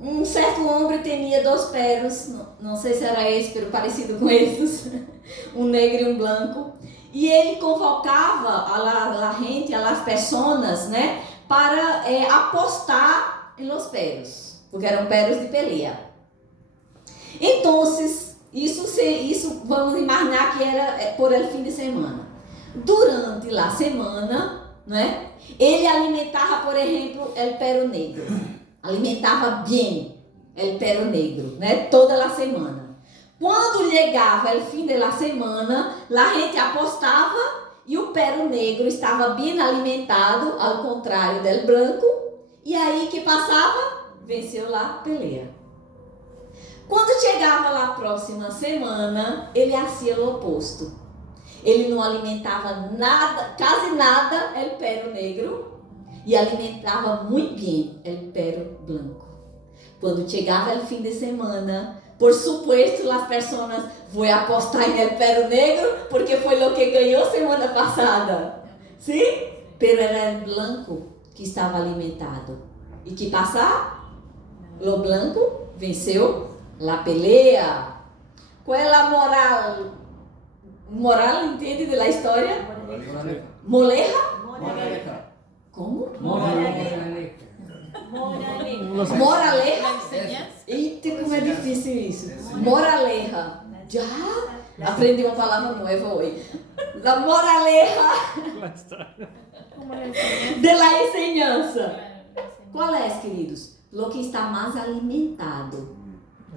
Um certo homem tinha 2 perros, não sei se era esse, pero parecido com esses, um negro e um branco. E ele convocava a gente, as pessoas, né, para apostar em los perros, porque eram perros de pelea. Então, isso vamos imaginar que era por el fim de semana. Durante a semana, né, ele alimentava, por exemplo, el perro negro. Alimentava bem el perro negro, né, toda a semana. Quando chegava o fim da semana, a gente apostava e o perro negro estava bem alimentado, ao contrário do branco, e aí que passava, venceu lá a peleia. Quando chegava lá a próxima semana, ele fazia o oposto. Ele não alimentava nada, quase nada, o perro negro, e alimentava muito bem o perro branco. Quando chegava o fim de semana, por supuesto, as pessoas vão apostar no perro negro, porque foi o que ganhou semana passada. Sim? Pero era o branco que estava alimentado. E que passar? O branco venceu a pelea. Qual é a moral? Moral, entende da história? Moleja? Moraleja. Como? Moraleja. Moraleja? La enseñanza. Eita, como é difícil isso. Moraleja. Já aprendi uma palavra nova hoje. La moraleja Como la enseñanza. de la enseñanza. Claro, la enseñanza. Qual é, queridos? Lo que está mais alimentado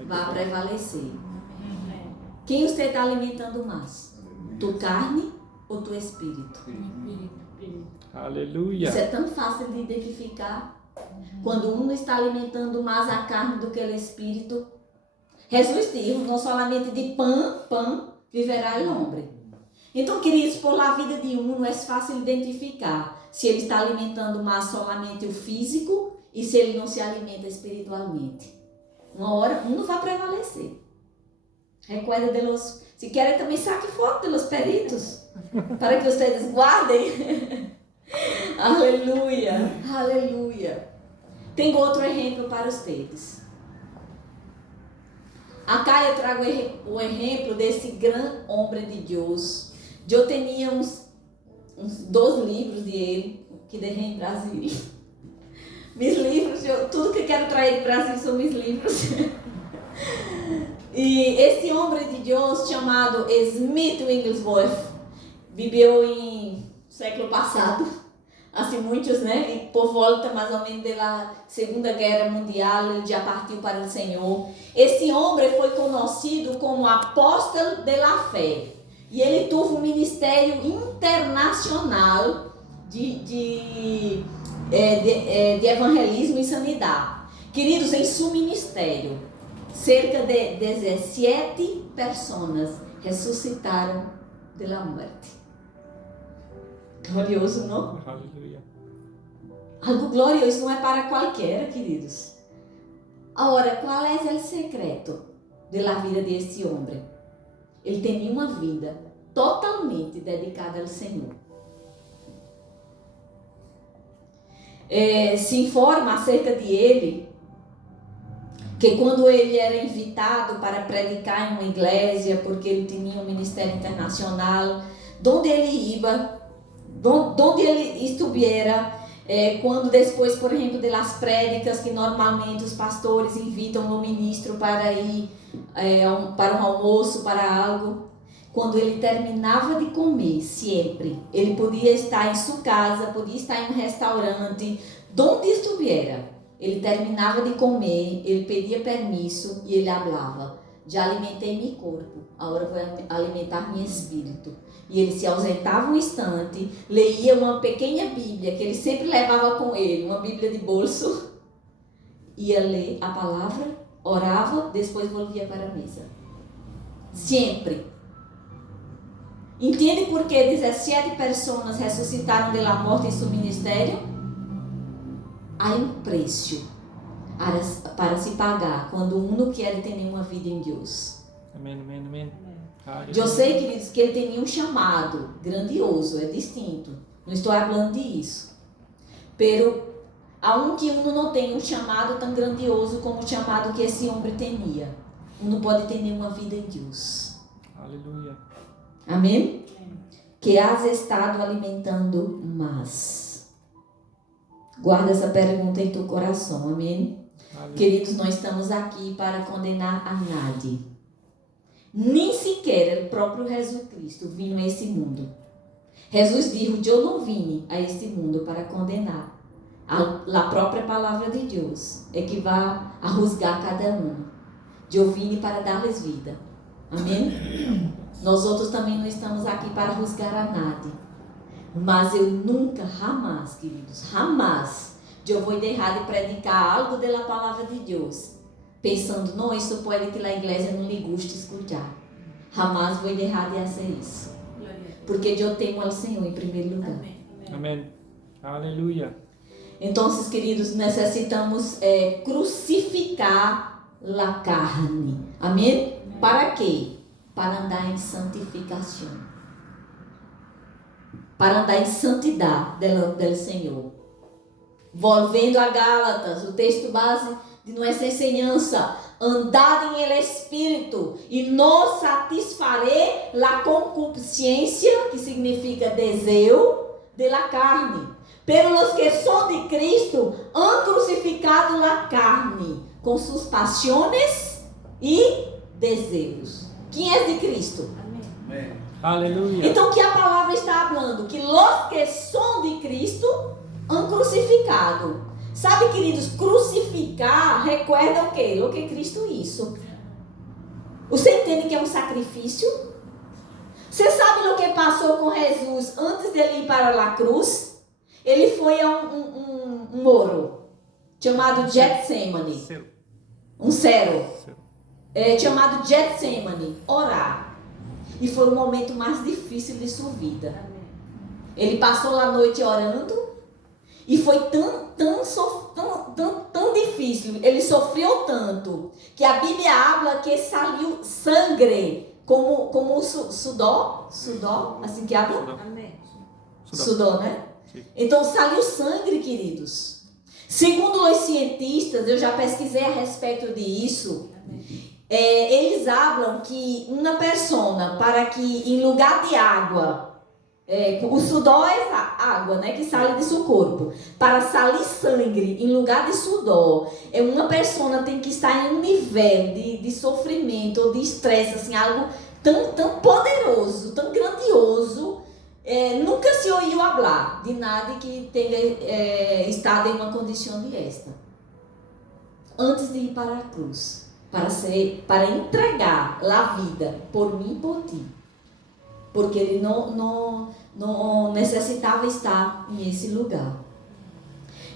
vai prevalecer. Amén. Quem você está alimentando mais? Tu carne ou tu espírito? Aleluia. Isso é tão fácil de identificar. Quando um está alimentando mais a carne do que o espírito. Jesus disse, não somente de pão viverá o homem. Então, queridos, por la vida de um, não é fácil identificar se ele está alimentando mais somente o físico e se ele não se alimenta espiritualmente. Uma hora, um não vai prevalecer. Recuerda de los... Se querem também saque foto de los peritos, para que vocês guardem. Aleluia, aleluia. Tenho outro exemplo para vocês. Acá eu trago o exemplo desse grande homem de Deus. Eu tinha uns 2 livros de ele que deixei em Brasília. Meus livros, tudo que quero trazer de Brasil são meus livros. E esse homem de Deus chamado Smith Wigglesworth viveu em século passado, assim muitos, né? E por volta mais ou menos da Segunda Guerra Mundial, ele já partiu para o Senhor. Esse homem foi conhecido como apóstolo da fé e ele teve um ministério internacional de evangelismo e sanidade. Queridos, em seu ministério, cerca de 17 pessoas ressuscitaram da morte. Glorioso, não? Aleluia. Algo glorioso não é para qualquer, queridos. Agora, qual é o secreto da vida deste homem? Ele tinha uma vida totalmente dedicada ao Senhor. Se informa acerca de ele que quando ele era invitado para predicar em uma igreja, porque ele tinha um ministério internacional, onde ele ia, onde ele estivera, quando depois, por exemplo, das prédicas que normalmente os pastores invitam o ministro para ir para um almoço, para algo, quando ele terminava de comer, sempre, ele podia estar em sua casa, podia estar em um restaurante, onde estivera. Ele terminava de comer, ele pedia permisso e ele falava: já alimentei meu corpo, agora vou alimentar meu espírito. E ele se ausentava um instante, leia uma pequena Bíblia que ele sempre levava com ele, uma Bíblia de bolso, ia ler a palavra, orava, depois volvia para a mesa. Sempre. Entende por que 17 pessoas ressuscitaram da morte em seu ministério? Há um preço para se pagar quando um não quer ter nenhuma vida em Deus. Amém, amém, amém. Eu sei, queridos, que ele tinha um chamado grandioso, é distinto. Não estou falando disso. Pero aunque não tem um chamado tão grandioso como o chamado que esse homem tinha, não pode ter nenhuma vida em Deus. Aleluia. Amém? Que has estado alimentando mais. Guarda essa pergunta em teu coração, amém? Aleluia. Queridos, nós estamos aqui para condenar a nadie. Nem sequer o próprio Jesus Cristo vinha a esse mundo. Jesus disse, eu não vim a este mundo para condenar. A própria palavra de Deus é que vai a juzgar cada um. Eu vim para dar-lhes vida. Amém? Nós outros também não estamos aqui para juzgar a nadie. Mas eu nunca, jamais, queridos, jamais, eu vou deixar de predicar algo da palavra de Deus, pensando, não, isso pode que a igreja não lhe guste escutar. Jamais vou deixar de fazer isso. Porque eu temo ao Senhor em primeiro lugar. Amém. Aleluia. Então, queridos, necessitamos crucificar a carne. Amém? Para quê? Para andar em santificação. Para andar em santidade do Senhor. Volvendo a Gálatas, o texto base de nossa enseñança. Andad em el Espírito e não satisfarei la concupiscência, que significa desejo, de la carne. Pero los que son de Cristo han crucificado la carne com suas paixões e desejos. Quem é de Cristo? Amém. Aleluia. Então, que a palavra está falando? Que los que são de Cristo han crucificado. Sabe, queridos, crucificar recuerda o quê? O que Cristo isso. Você entende que é um sacrifício? Você sabe o que passou com Jesus antes dele ir para a cruz? Ele foi a um moro chamado Getsemane. Um cero. Chamado Getsemane. Orar. E foi o momento mais difícil de sua vida. Ele passou a noite orando. E foi tão difícil, ele sofreu tanto, que a Bíblia habla que saiu sangue, como sudor, assim que habla? Amém. Sudor, né? Sim. Então saiu sangue, queridos. Segundo os cientistas, eu já pesquisei a respeito disso, eles falam que uma pessoa, para que em lugar de água, o sudor é água, né, que sai de seu corpo. Para sair sangue em lugar de sudor, uma pessoa tem que estar em um nível de sofrimento ou de estresse, assim, algo tão poderoso, tão grandioso. Nunca se ouviu falar de nada que tenha estado em uma condição de esta. Antes de ir para a cruz, para entregar a vida por mim e por ti. Porque ele não necessitava estar nesse lugar.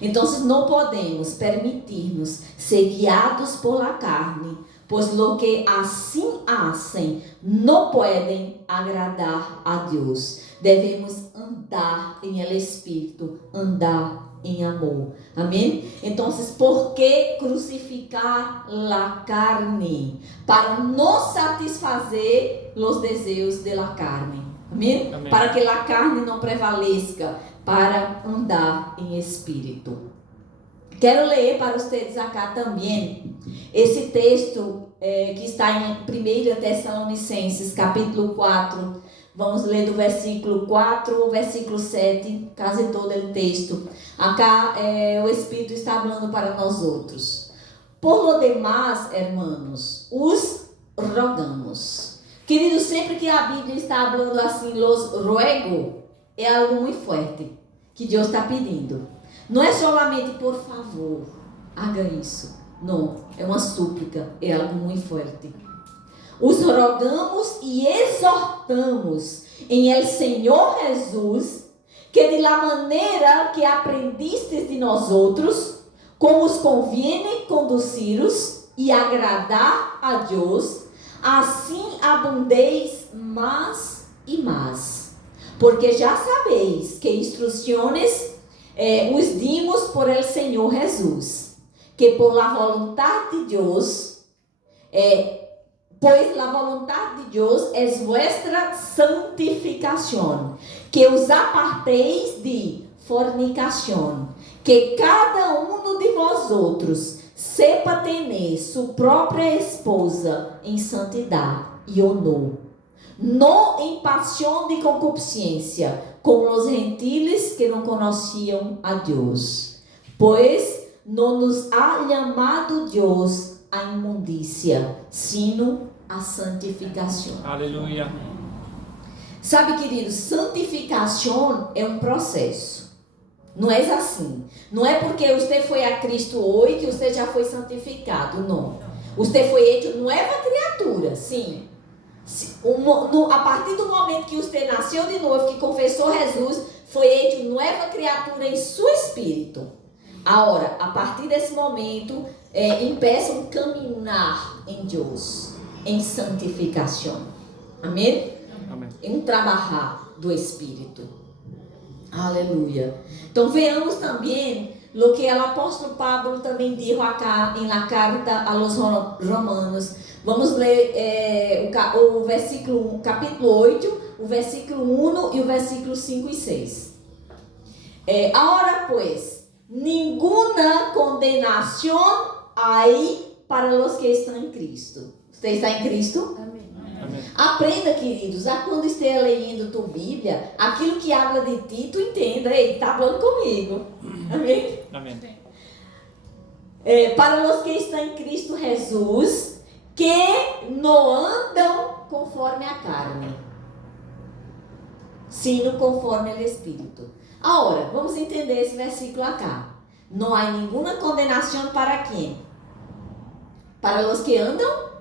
Então, não podemos permitir-nos ser guiados pela carne, pois lo que assim hacen não podem agradar a Deus. Devemos andar em el Espírito, andar em amor. Amém? Então, por que crucificar a carne? Para não satisfazer os desejos da carne. Amém? Amém? Para que a carne não prevaleça, para andar em Espírito. Quero ler para vocês acá também esse texto que está em 1 Tessalonicenses, capítulo 4. Vamos ler do versículo 4 ao versículo 7, quase todo o texto. Acá o Espírito está falando para nós outros. Por lo demás, hermanos, os rogamos. Queridos, sempre que a Bíblia está falando assim, los ruego, é algo muito forte que Deus está pedindo. Não é solamente por favor, haga isso. Não, é uma súplica, é algo muito forte. Os rogamos e exortamos em el Senhor Jesus, que de la maneira que aprendistes de nós outros, como os conviene conduziros e agradar a Deus, assim abundeis mais e mais. Porque já sabeis que instruções os dimos por el Senhor Jesus, que por la voluntad de Deus, pois la voluntad de Deus es vuestra santificación, que os aparteis de fornicación, que cada uno de vosotros sepa tener su propia esposa en santidad y honor, no en pasión de concupiscencia, como los gentiles que no conocían a Dios, pues no nos ha llamado Dios a inmundicia, sino a santificação. Aleluia. Sabe, queridos, santificação é um processo. Não é assim. Não é porque você foi a Cristo hoje que você já foi santificado, não. Você foi hecho nova criatura, sim. A partir do momento que você nasceu de novo, que confessou Jesus, foi hecho nova criatura em seu espírito. Agora, a partir desse momento, empeçam a caminhar em Deus, em santificação. Amém? Amém. Em um trabalhar do Espírito. Aleluia. Então, veamos também o que o apóstolo Pablo também disse acá em la carta a los romanos. Vamos ler o versículo 1, capítulo 8, o versículo 1 e o versículo 5 e 6. Agora, pues, ninguna condenação hay para los que estão em Cristo. Você está em Cristo? Amém. Amém. Aprenda, queridos, a quando esteja lendo tua Bíblia, aquilo que habla de ti, tu entenda. Ei, está falando comigo. Amém? Amém. Para os que estão em Cristo Jesus, que não andam conforme a carne, sino conforme o Espírito. Agora, vamos entender esse versículo acá. Não há nenhuma condenação para quem? Para os que andam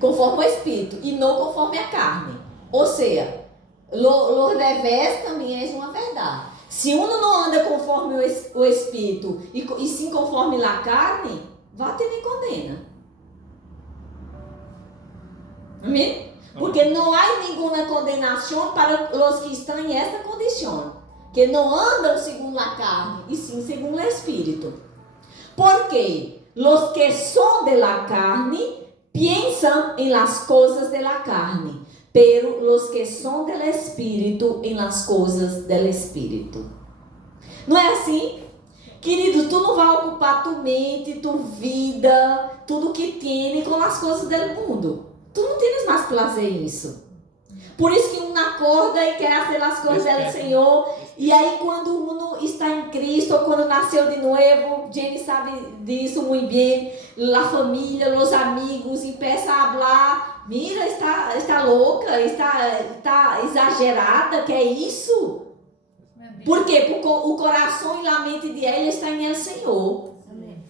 conforme o Espírito e não conforme a carne. Ou seja, o revés também é uma verdade. Se um não anda conforme o Espírito e sim conforme a carne, vai ter me condena. Amém? Porque não há nenhuma condenação para os que estão em esta condição, que não andam segundo a carne e sim segundo o Espírito. Porque os que são de la carne piensan en las cosas de la carne, pero los que son del Espírito en las cosas del Espírito. Não é assim? Querido, tu não vai ocupar tu mente, tu vida, tudo que tem com as coisas do mundo. Tu não tens mais prazer nisso. Por isso que um acorda e quer fazer as coisas do Senhor. E aí quando um está em Cristo, ou quando nasceu de novo, Jenny sabe disso muito bem, a família, os amigos, começa a falar, mira, está louca, está exagerada, que é isso? Por quê? Porque o coração e a mente de ela está em el Senhor. Amém.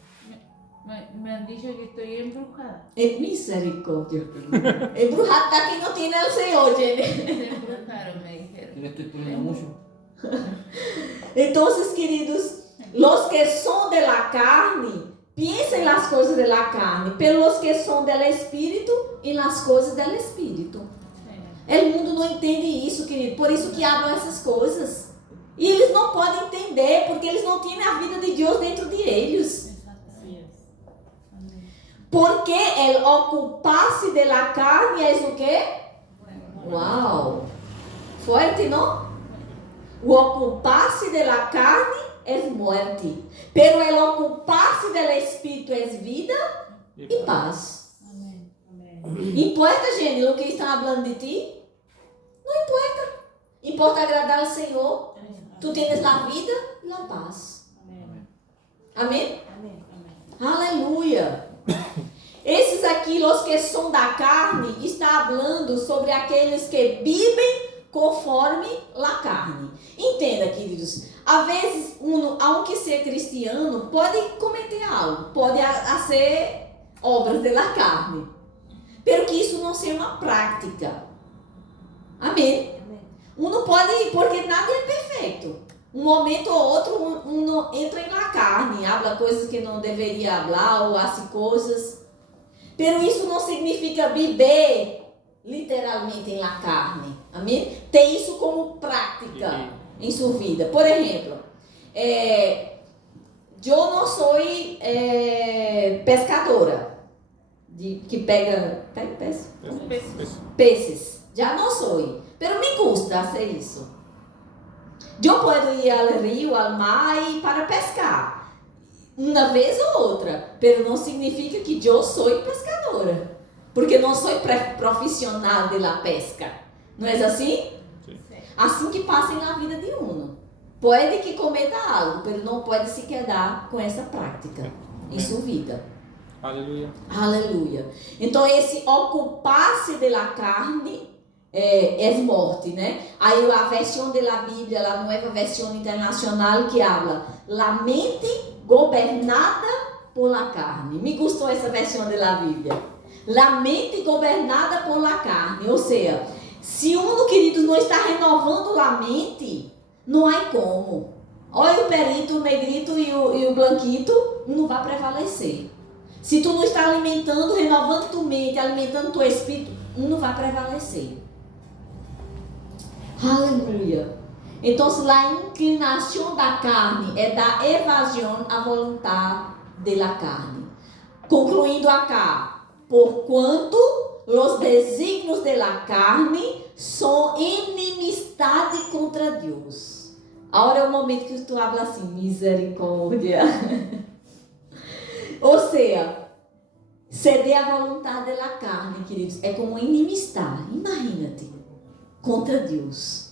Me han dicho que estoy embrujada. Misericórdia. Embrujada está quem não tem el Senhor, Jenny. Se embrujaron, me dijeron. Yo le estoy poniendo mucho. Então, queridos, los que são de la carne, pensem nas coisas de la carne, pelos que são del Espírito e nas coisas del Espírito. O mundo não entende isso, querido, por isso que hablam essas coisas. E eles não podem entender, porque eles não têm a vida de Deus dentro de eles. Así es. Amén. Porque el ocupar-se de la carne é o quê? Uau! Forte, não? O ocupar-se de la carne é morte, pero el ocupar-se del Espírito é vida e paz. Amén. Amén. Importa, gente, o que estão falando de ti? Não importa. Importa agradar ao Senhor. Tu tens a vida e a paz. Amén. Amém? Amén. Amén. Aleluia. Esses aqui, os que são da carne, está falando sobre aqueles que vivem conforme a carne. Entenda, queridos. Às vezes, aunque ser cristiano, pode cometer algo, pode ser obras da carne, pero que isso não seja uma prática. Amém? Não pode, porque nada é perfeito. Um momento ou outro, não entra na carne, habla coisas que não deveria falar, ou assim coisas. Pero isso não significa viver literalmente em la carne. Amém? Ter isso como prática em sua vida. Por exemplo, eu não sou pescadora, que pega peces. Já não sou. Pero me custa fazer isso. Eu posso ir ao rio, ao mar e para pescar. Uma vez ou outra. Mas não significa que eu sou pescadora. Porque não sou profissional da pesca. Não é assim? Sim. Assim que passa na vida de um. Pode que cometa algo, mas não pode se quedar com essa prática em sua vida. Aleluia. Aleluia. Então, esse ocupar-se da carne é morte, né? Aí a versão da Bíblia, a nova versão internacional, que habla la mente governada por la carne. Me gostou essa versão da Bíblia. La mente governada por la carne. Ou seja, se queridos, não está renovando a mente, não há como. Olha o perito, o negrito e o blanquito, não vai prevalecer. Se tu não está alimentando, renovando tua mente, alimentando teu espírito, não vai prevalecer. Aleluia. Então, a inclinação da carne é da evasão à vontade da carne. Concluindo acá, porquanto os desígnios da carne são inimistade contra Deus. Agora é o momento que tu habla assim, misericórdia. Ou seja, ceder à vontade da carne, queridos, é como inimistar, imagina-te, contra Deus.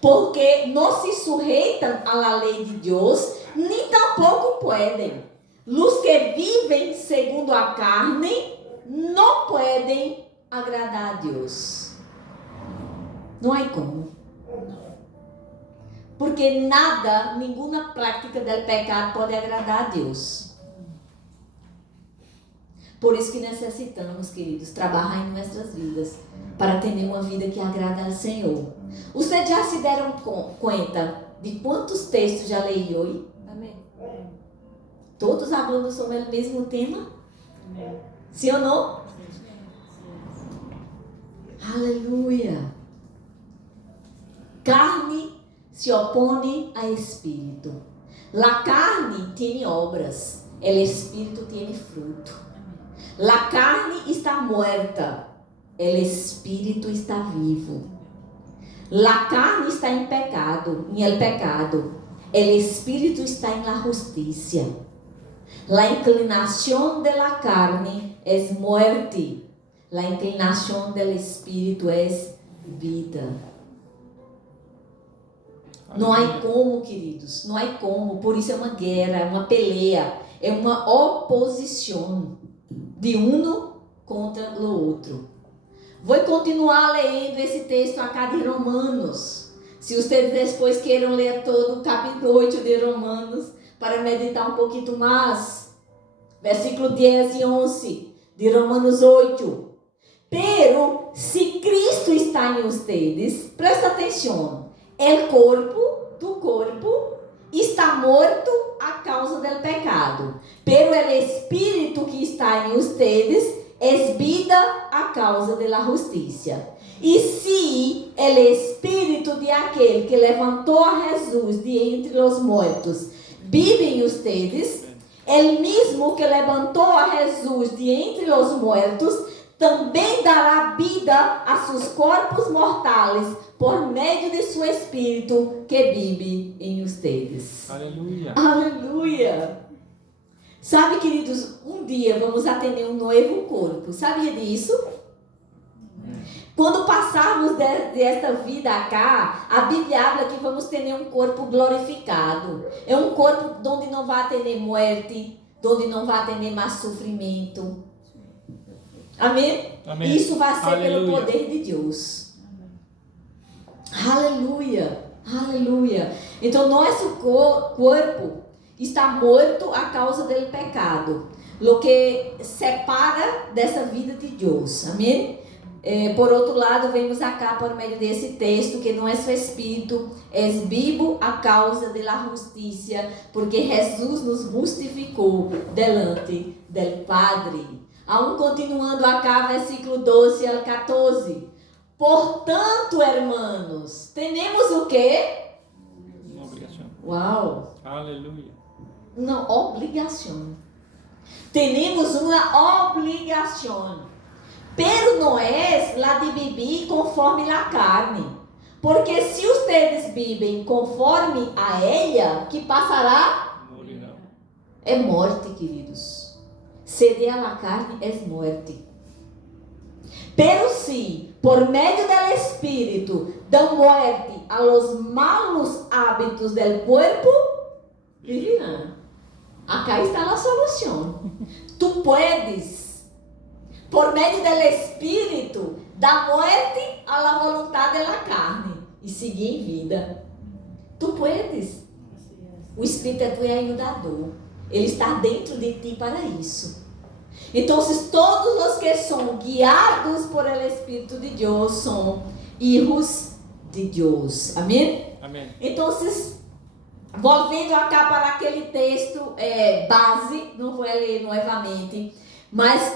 Porque não se sujeitam à lei de Deus, nem tampouco podem. Os que vivem segundo a carne, não podem agradar a Deus. Não há como. Porque nada, nenhuma prática do pecado pode agradar a Deus. Por isso que necessitamos, queridos, trabalhar em nossas vidas para ter uma vida que agrada ao Senhor. Vocês já se deram conta de quantos textos já leí hoje? Amém. Todos falando sobre o mesmo tema? Amém. Sim ou não? Aleluia. Carne se opõe a espírito. La carne tem obras, o espírito tem fruto. La carne está muerta, o espírito está vivo. La carne está em pecado, o espírito está em la justicia. La inclinación de la carne es muerte, la inclinación del espírito es vida. Não há como, queridos, não há como. Por isso é uma guerra, é uma peleia, é uma oposição de um contra o outro. Vou continuar lendo esse texto acá de Romanos. Se vocês depois queiram ler todo o capítulo 8 de Romanos, para meditar um pouquinho mais. Versículo 10 e 11 de Romanos 8. Pero, se Cristo está em ustedes, presta atenção, o corpo está morto a causa do pecado, pero o espírito que está em ustedes es vida a causa de la justicia. E se o espírito de aquele que levantou a Jesus de entre os mortos vive em ustedes, el mismo que levantou a Jesus de entre os mortos também dará vida a seus corpos mortais por meio de seu espírito que vive em ustedes. Aleluia. Aleluia. Sabe, queridos, um dia vamos atender um novo corpo. Sabia disso? Quando passarmos desta vida cá, a Bíblia habla que vamos ter um corpo glorificado. É um corpo onde não vai ter morte, onde não vai ter mais sofrimento. Amém? Amém. Isso vai ser Aleluia. pelo poder de Deus. Aleluia. Aleluia. Então, nosso corpo está morto a causa do pecado. O que separa dessa vida de Deus. Amém? Por outro lado, vemos acá por meio desse texto que nosso espírito é vivo a causa da justiça, porque Jesus nos justificou delante do Padre. Aún continuando acá, versículo 12 ao 14. Portanto, hermanos, temos o quê? Uma obrigação. Uau! Aleluia. Uma obrigação. Temos uma obrigação. Pero não é la de vivir conforme la carne, Porque se ustedes vivem conforme a ella, que passará? Morirá. É morte, queridos. Ceder a la carne é morte. Pero si, por medio del Espíritu, dan muerte a los malos hábitos del cuerpo, vivirán. Acá está a solução. Tu puedes, por medio del Espíritu, dar muerte a la voluntad de la carne e seguir em vida. Tu puedes. O Espírito é tu ajudador. Ele está dentro de ti para isso. Então, todos os que são guiados por el Espírito de Deus são hijos de Deus. Amém? Amém. Então, voltando acá para aquele texto base, não vou ler novamente, mas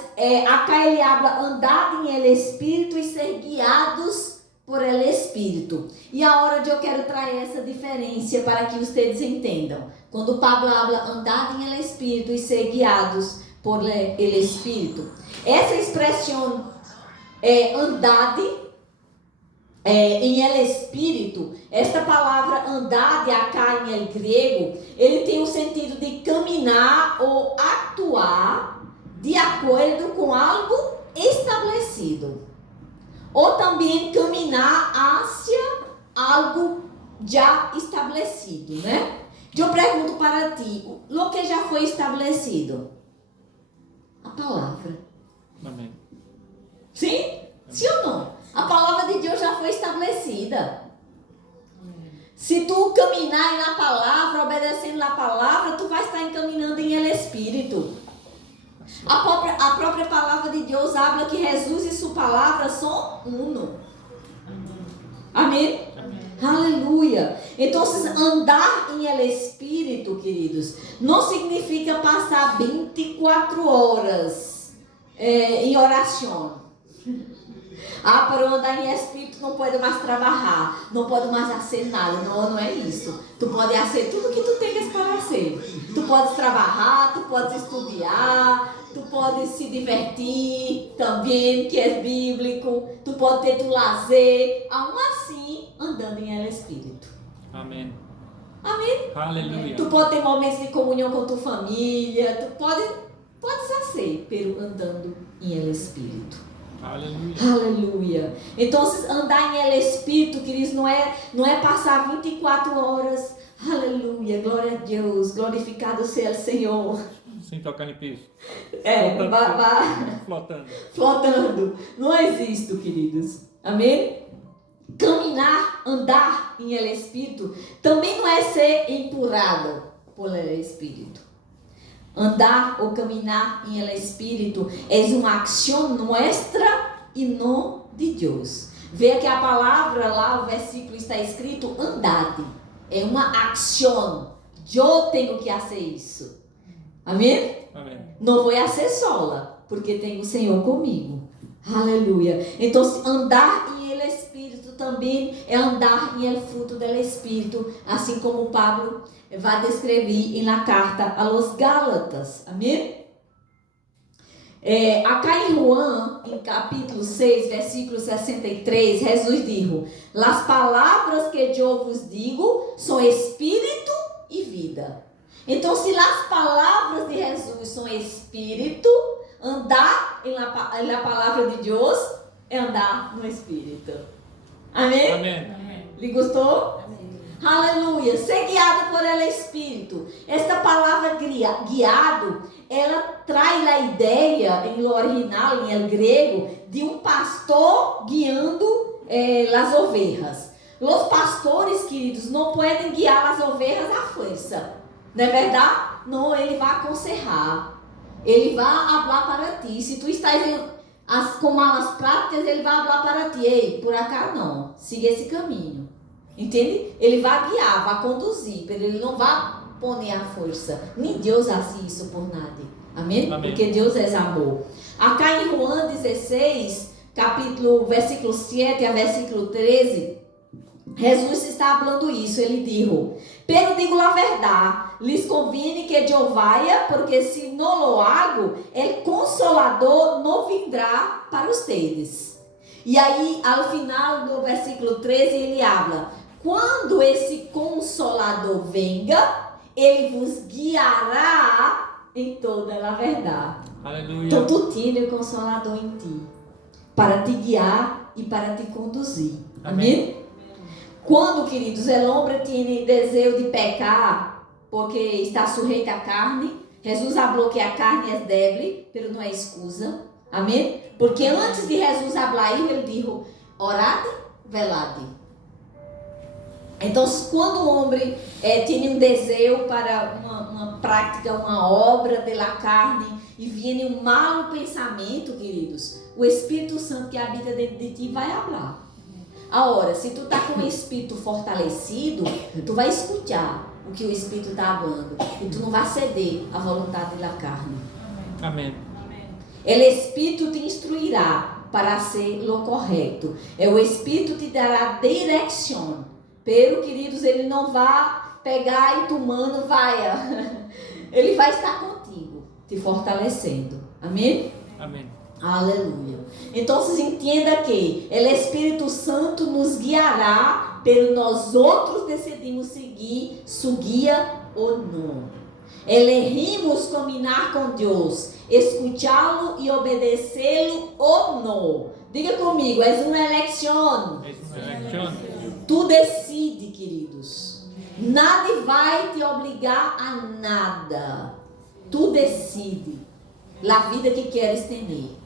acá ele habla andar em el Espírito e ser guiados por el Espírito. E agora eu quero trazer essa diferença para que vocês entendam. Quando Pablo habla andar em el Espírito e ser guiados por el Espírito, essa expressão andade em el Espírito, esta palavra andade acá em el grego, ele tem o sentido de caminhar ou atuar de acordo com algo estabelecido, ou também caminhar hacia algo já estabelecido, né? Eu pergunto para ti, o que já foi estabelecido? A palavra. Amém. Sim? Sim ou não? A palavra de Deus já foi estabelecida. Se tu caminhar na palavra, obedecendo na palavra, tu vai estar encaminhando em el Espírito. A própria palavra de Deus habla que Jesus e sua palavra são uno. Amém? Amém. Aleluia. Então, andar em el Espírito, queridos, não significa passar 24 horas em oração. Para andar em Espírito não pode mais trabalhar, não pode mais fazer nada. Não é isso. Tu pode fazer tudo o que tu tens para fazer. Tu podes trabalhar, tu podes estudar, tu podes se divertir também, que é bíblico. Tu pode ter tu lazer, aún assim, andando em el Espírito. Amém. Amém? Aleluia. Tu pode ter momentos de comunhão com tua família, tu pode fazer, pero andando em el Espírito. Aleluia. Aleluia. Então, andar em el Espírito, queridos, não é passar 24 horas. Aleluia. Glória a Deus. Glorificado seja o Senhor. Sem tocar em piso. Flotando. Flotando. Não existe, queridos. Amém? Caminhar, andar em el Espírito, também não é ser empurrado por el Espírito. Andar ou caminhar em el Espírito é uma ação nossa e não de Deus. Veja que a palavra lá, o versículo está escrito andade. É uma ação. Eu tenho que fazer isso. Amém? Amém. Não vou fazer sola, porque tenho o Senhor comigo. Aleluia. Então, andar em el Espírito também é andar em el fruto del Espírito, assim como Pablo vai descrever na carta a los Gálatas. Amém? Acá em Juan, em capítulo 6, versículo 63, Jesus dijo: Las palavras que eu vos digo são espírito e vida. Então, se as palavras de Jesus são espírito, andar na palavra de Deus é andar no Espírito. Amém? Amém. Lhe gostou? Amém. Aleluia. Ser guiado por el Espírito. Esta palavra guiado, ela traz a ideia, em original, em el grego, de um pastor guiando as ovelhas. Os pastores, queridos, não podem guiar as ovelhas à força. Não é verdade? Não, ele vai aconselhar. Ele vai falar para ti. Se tu estás com malas práticas, ele vai falar para ti. Ei, por acá não. Siga esse caminho. Entende? Ele vai guiar, vai conduzir. Mas ele não vai pôr a força. Nem Deus faz isso por nada. Amém? Amém? Porque Deus é amor. Acá em Juan 16, versículo 7 a versículo 13, Jesus está falando isso. Ele dijo: Pero digo a verdade, lhes conviene que eu vaya, porque se não lo hago, el Consolador não vendrá para ustedes. E aí, ao final do versículo 13, ele habla: quando esse Consolador venga, ele vos guiará em toda a verdade. Aleluia. Então, tu tens o Consolador em ti, para te guiar e para te conduzir. Amém? Quando, queridos, o homem tem desejo de pecar, porque está sujeito à carne, Jesus falou que a carne é débil, mas não é excusa. Amém? Porque antes de Jesus falar isso, ele disse: orade, velade. Então, quando o homem tem um desejo para uma prática, uma obra pela carne, e viene um mau pensamento, queridos, o Espírito Santo que habita dentro de ti vai falar. Agora, se tu está com o Espírito fortalecido, tu vai escutar o que o Espírito está falando, e tu não vai ceder à vontade da carne. Amém. O Espírito te instruirá para ser o correto. O Espírito te dará direção. Pero, queridos, ele não vai pegar e tu mano, vai. Ele vai estar contigo, te fortalecendo. Amém? Amém. Aleluia. Então, vocês entendam que o Espírito Santo nos guiará, pero nós outros decidimos seguir sua guia ou não. Elegimos caminhar com Deus, escutá-lo e obedecê-lo ou não. Diga comigo, é uma eleição. Tu decide, queridos. Nada vai te obrigar a nada. Tu decide a vida que queres ter.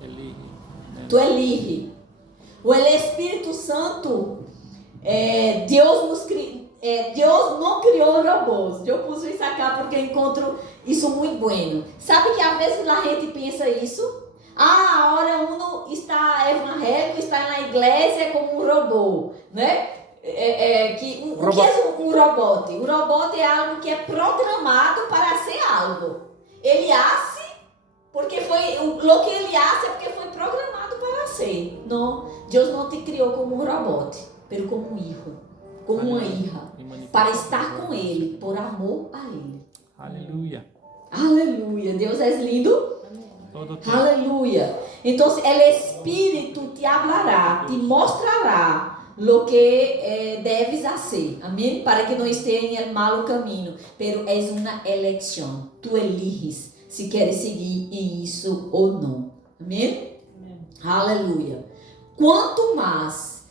Tu elige. O Espírito Santo, Deus não criou robôs. Eu pus isso aqui porque encontro isso muito bueno. Sabe que às vezes a gente pensa isso? Agora uno está evangélico, está na igreja como um robô, né? O que é um robô? O robô é algo que é programado para ser algo. Ele hace porque foi o que ele hace é porque foi programado para ser. Não, Deus não te criou como um robô, mas como um filho, como uma hija, para estar com ele, por amor a ele. Aleluia. Aleluia. Deus é lindo. Aleluia. Então, o Espírito te hablará, te mostrará lo que deves fazer. Amém? Para que não esteja em mau caminho. Pero é uma eleição. Tu eliges se queres seguir em isso ou não. Amém? Aleluia. Quanto mais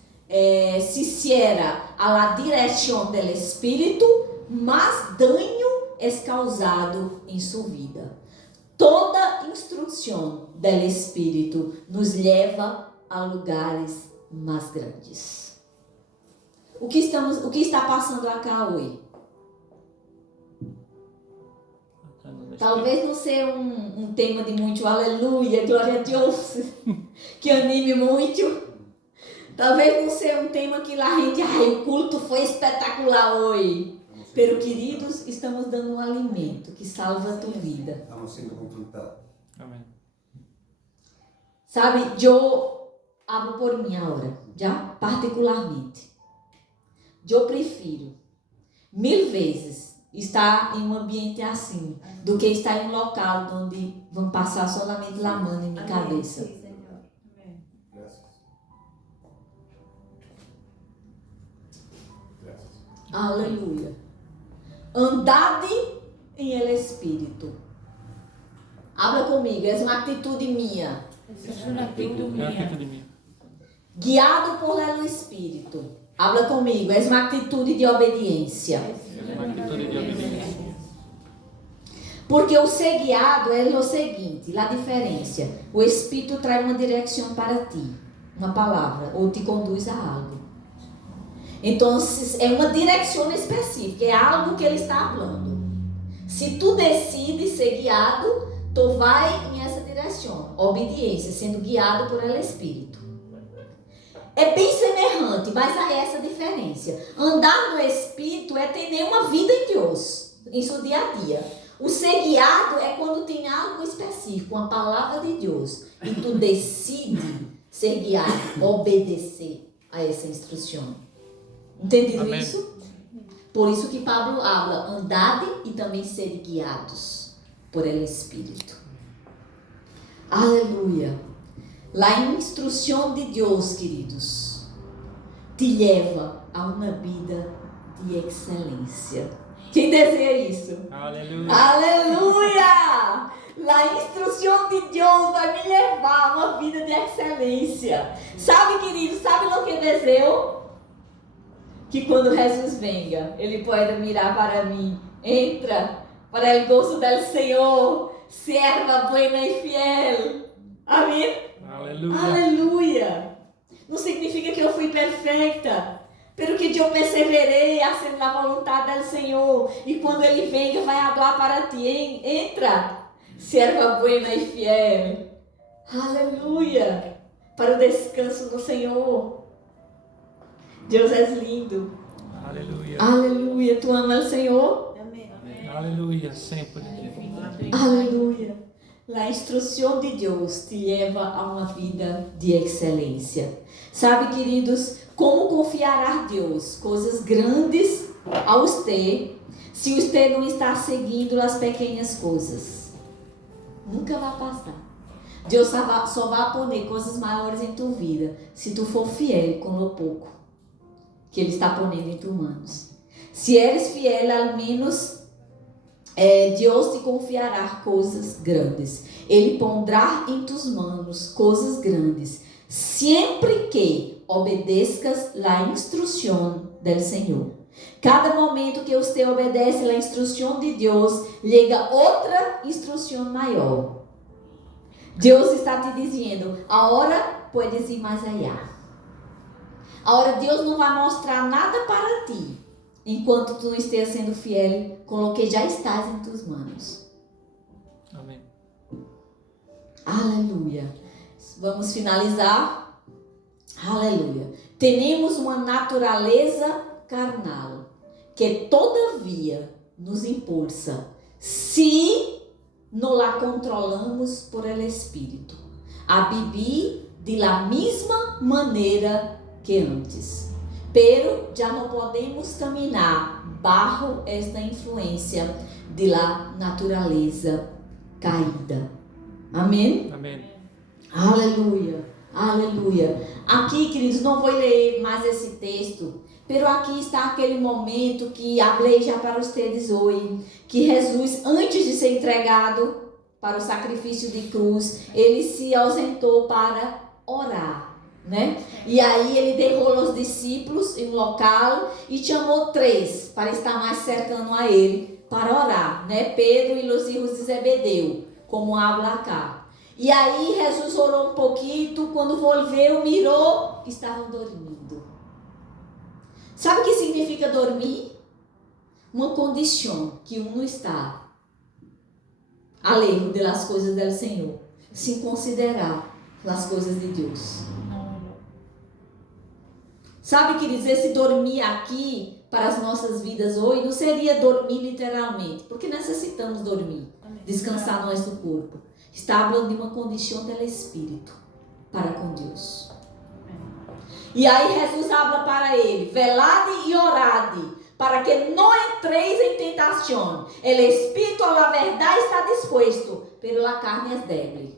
se cierra a la direção do Espírito, mais dano é causado em sua vida. Toda instrução do Espírito nos leva a lugares mais grandes. O que está passando acá hoje? Talvez não seja um tema de muito aleluia, glória a Deus, que anime muito. Talvez não seja um tema que a gente, o culto foi espetacular hoje. Pero, queridos, estamos dando um alimento que salva a tua vida. Estamos sendo confrontados. Amém. Sabe, eu hablo por mim agora, já particularmente. Eu prefiro 1000 vezes estar em um ambiente assim do que estar em um local onde vão passar somente lamando em minha cabeça. Aleluia. Andade em el Espírito. Habla comigo, é uma atitude minha. É uma atitude minha. Guiado por el Espírito. Habla comigo, é uma atitude de obediência. É uma atitude de obediência. Porque o ser guiado é o seguinte, a diferença. O Espírito traz uma direção para ti, uma palavra, ou te conduz a algo. Então, é uma direção específica, é algo que ele está falando. Se tu decides ser guiado, tu vai em essa direção, obediência, sendo guiado por el Espírito. É bem semelhante, mas há essa diferença. Andar no Espírito é ter uma vida em Deus, em seu dia a dia. O ser guiado é quando tem algo específico, uma palavra de Deus, e tu decide ser guiado, obedecer a essa instrução. Entendido? Amém. Isso? Por isso que Pablo habla, andade e também ser guiados por el Espírito. Aleluia. La instrução de Deus, queridos, te leva a uma vida de excelência. Quem deseja isso? Aleluia. Aleluia! A instrução de Deus vai me levar a uma vida de excelência. Sabe, querido, sabe o que desejo? Que quando Jesus venga, Ele pode mirar para mim. Entra para o gozo do Senhor, serva buena e fiel. Amém? Aleluia. Aleluia! Não significa que eu fui perfeita, pero que eu perseverei a ser na vontade do Senhor. E quando Ele venga, vai falar para ti. Entra, serva buena e fiel. Aleluia! Para o descanso do Senhor. Deus é lindo. Aleluia. Aleluia. Tu ama o Senhor? Aleluia. Sempre. Aleluia. A instrução de Deus te leva a uma vida de excelência. Sabe, queridos, como confiar a Deus coisas grandes a você, se você não está seguindo as pequenas coisas? Nunca vai passar. Deus só vai poner coisas maiores em tua vida se tu for fiel com o pouco que Ele está ponendo em tuas mãos. Se eres fiel, ao menos Deus te confiará coisas grandes. Ele pondrá em tuas mãos coisas grandes, sempre que obedeças a instrução do Senhor. Cada momento que você obedece a instrução de Deus, chega outra instrução maior. Deus está te dizendo, agora puedes ir mais allá. Agora Deus não vai mostrar nada para ti, enquanto tu não esteja sendo fiel com o que já estás em tuas mãos. Amém. Aleluia. Vamos finalizar. Aleluia. Temos uma natureza carnal que todavia nos impulsa se não la controlamos por el Espírito a viver de la mesma maneira que antes. Pero já não podemos caminhar bajo esta influência de la natureza caída. Amém? Amém. Aleluia, aleluia. Aqui, queridos, não vou ler mais esse texto, pero aqui está aquele momento que falei já para vocês hoje, que Jesus, antes de ser entregado para o sacrifício de cruz, ele se ausentou para orar, né? E aí ele derrou os discípulos em um local e chamou 3 para estar mais cercano a ele para orar, né? Pedro e os filhos de Zebedeu, como habla cá. E aí Jesus orou um pouquinho, quando volveu, mirou, estavam dormindo. Sabe o que significa dormir? Uma condição que não está alheio das coisas do Senhor, sem considerar as coisas de Deus. Sabe, queridos, esse dormir aqui para as nossas vidas hoje não seria dormir literalmente, porque necessitamos dormir, descansar nosso corpo. Está falando de uma condição do Espírito para com Deus. E aí Jesus habla para ele: velade e orade, para que não entreis em tentação. O Espírito, a verdade, está disposto, pero a carne é débil.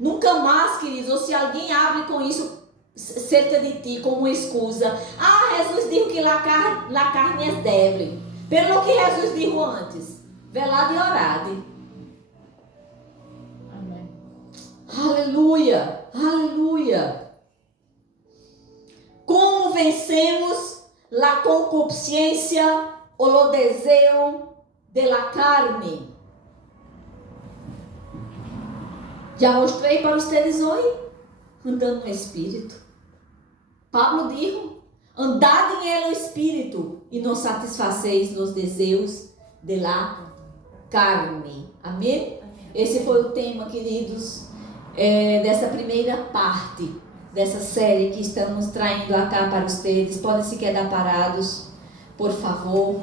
Nunca mais, queridos, ou se alguém abre com isso cerca de ti como excusa: ah, Jesus disse que a carne é débil. Pelo que Jesus disse antes: velade e orade. Aleluia, aleluia. Como vencemos a concupiscência ou o desejo de la carne? Já mostrei para vocês hoje, andando no Espírito. Pablo disse: andad em ele o Espírito e não satisfaceis os desejos de la carne. Amém? Esse foi o tema, queridos, dessa primeira parte dessa série que estamos traindo acá para vocês. Podem se quedar parados, por favor.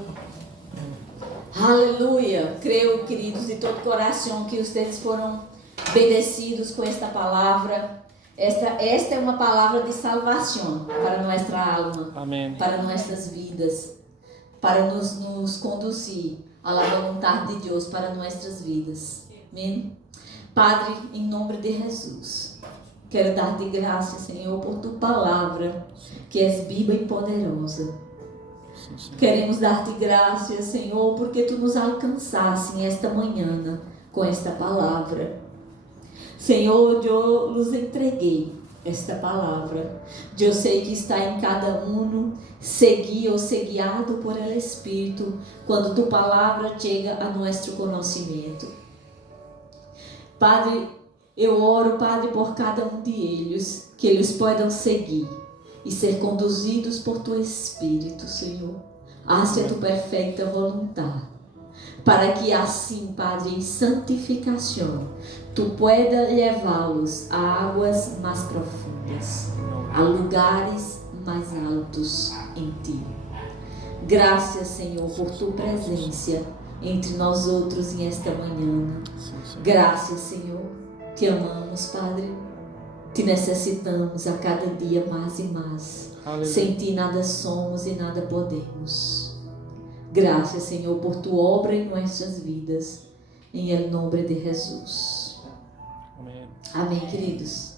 Aleluia. Creio, queridos, de todo coração que vocês foram bendecidos com esta palavra. Esta é uma palavra de salvação para nossa alma. Amém. Para nossas vidas, para nos conduzir à vontade de Deus para nossas vidas. Amém? Padre, em nome de Jesus, quero dar-te graças, Senhor, por tua palavra, que és viva e poderosa. Sim, Senhor. Queremos dar-te graças, Senhor, porque tu nos alcançaste esta manhã com esta palavra. Senhor, eu nos entreguei esta palavra. Eu sei que está em cada um seguir ou ser guiado por el Espírito quando tua palavra chega a nosso conhecimento. Padre, eu oro, Padre, por cada um deles, que eles possam seguir e ser conduzidos por tu Espírito, Senhor, hacia tua perfeita vontade, para que assim, Padre, em santificação, tu puedas levá-los a águas mais profundas, a lugares mais altos em ti. Graças, Senhor, por tua presença entre nós outros nesta manhã. Sim, Senhor. Graças, Senhor. Te amamos, Padre. Te necessitamos a cada dia mais e mais. Aleluia. Sem ti nada somos e nada podemos. Graças, Senhor, por tua obra em nossas vidas. Em el nome de Jesus. Amém. Amém, queridos.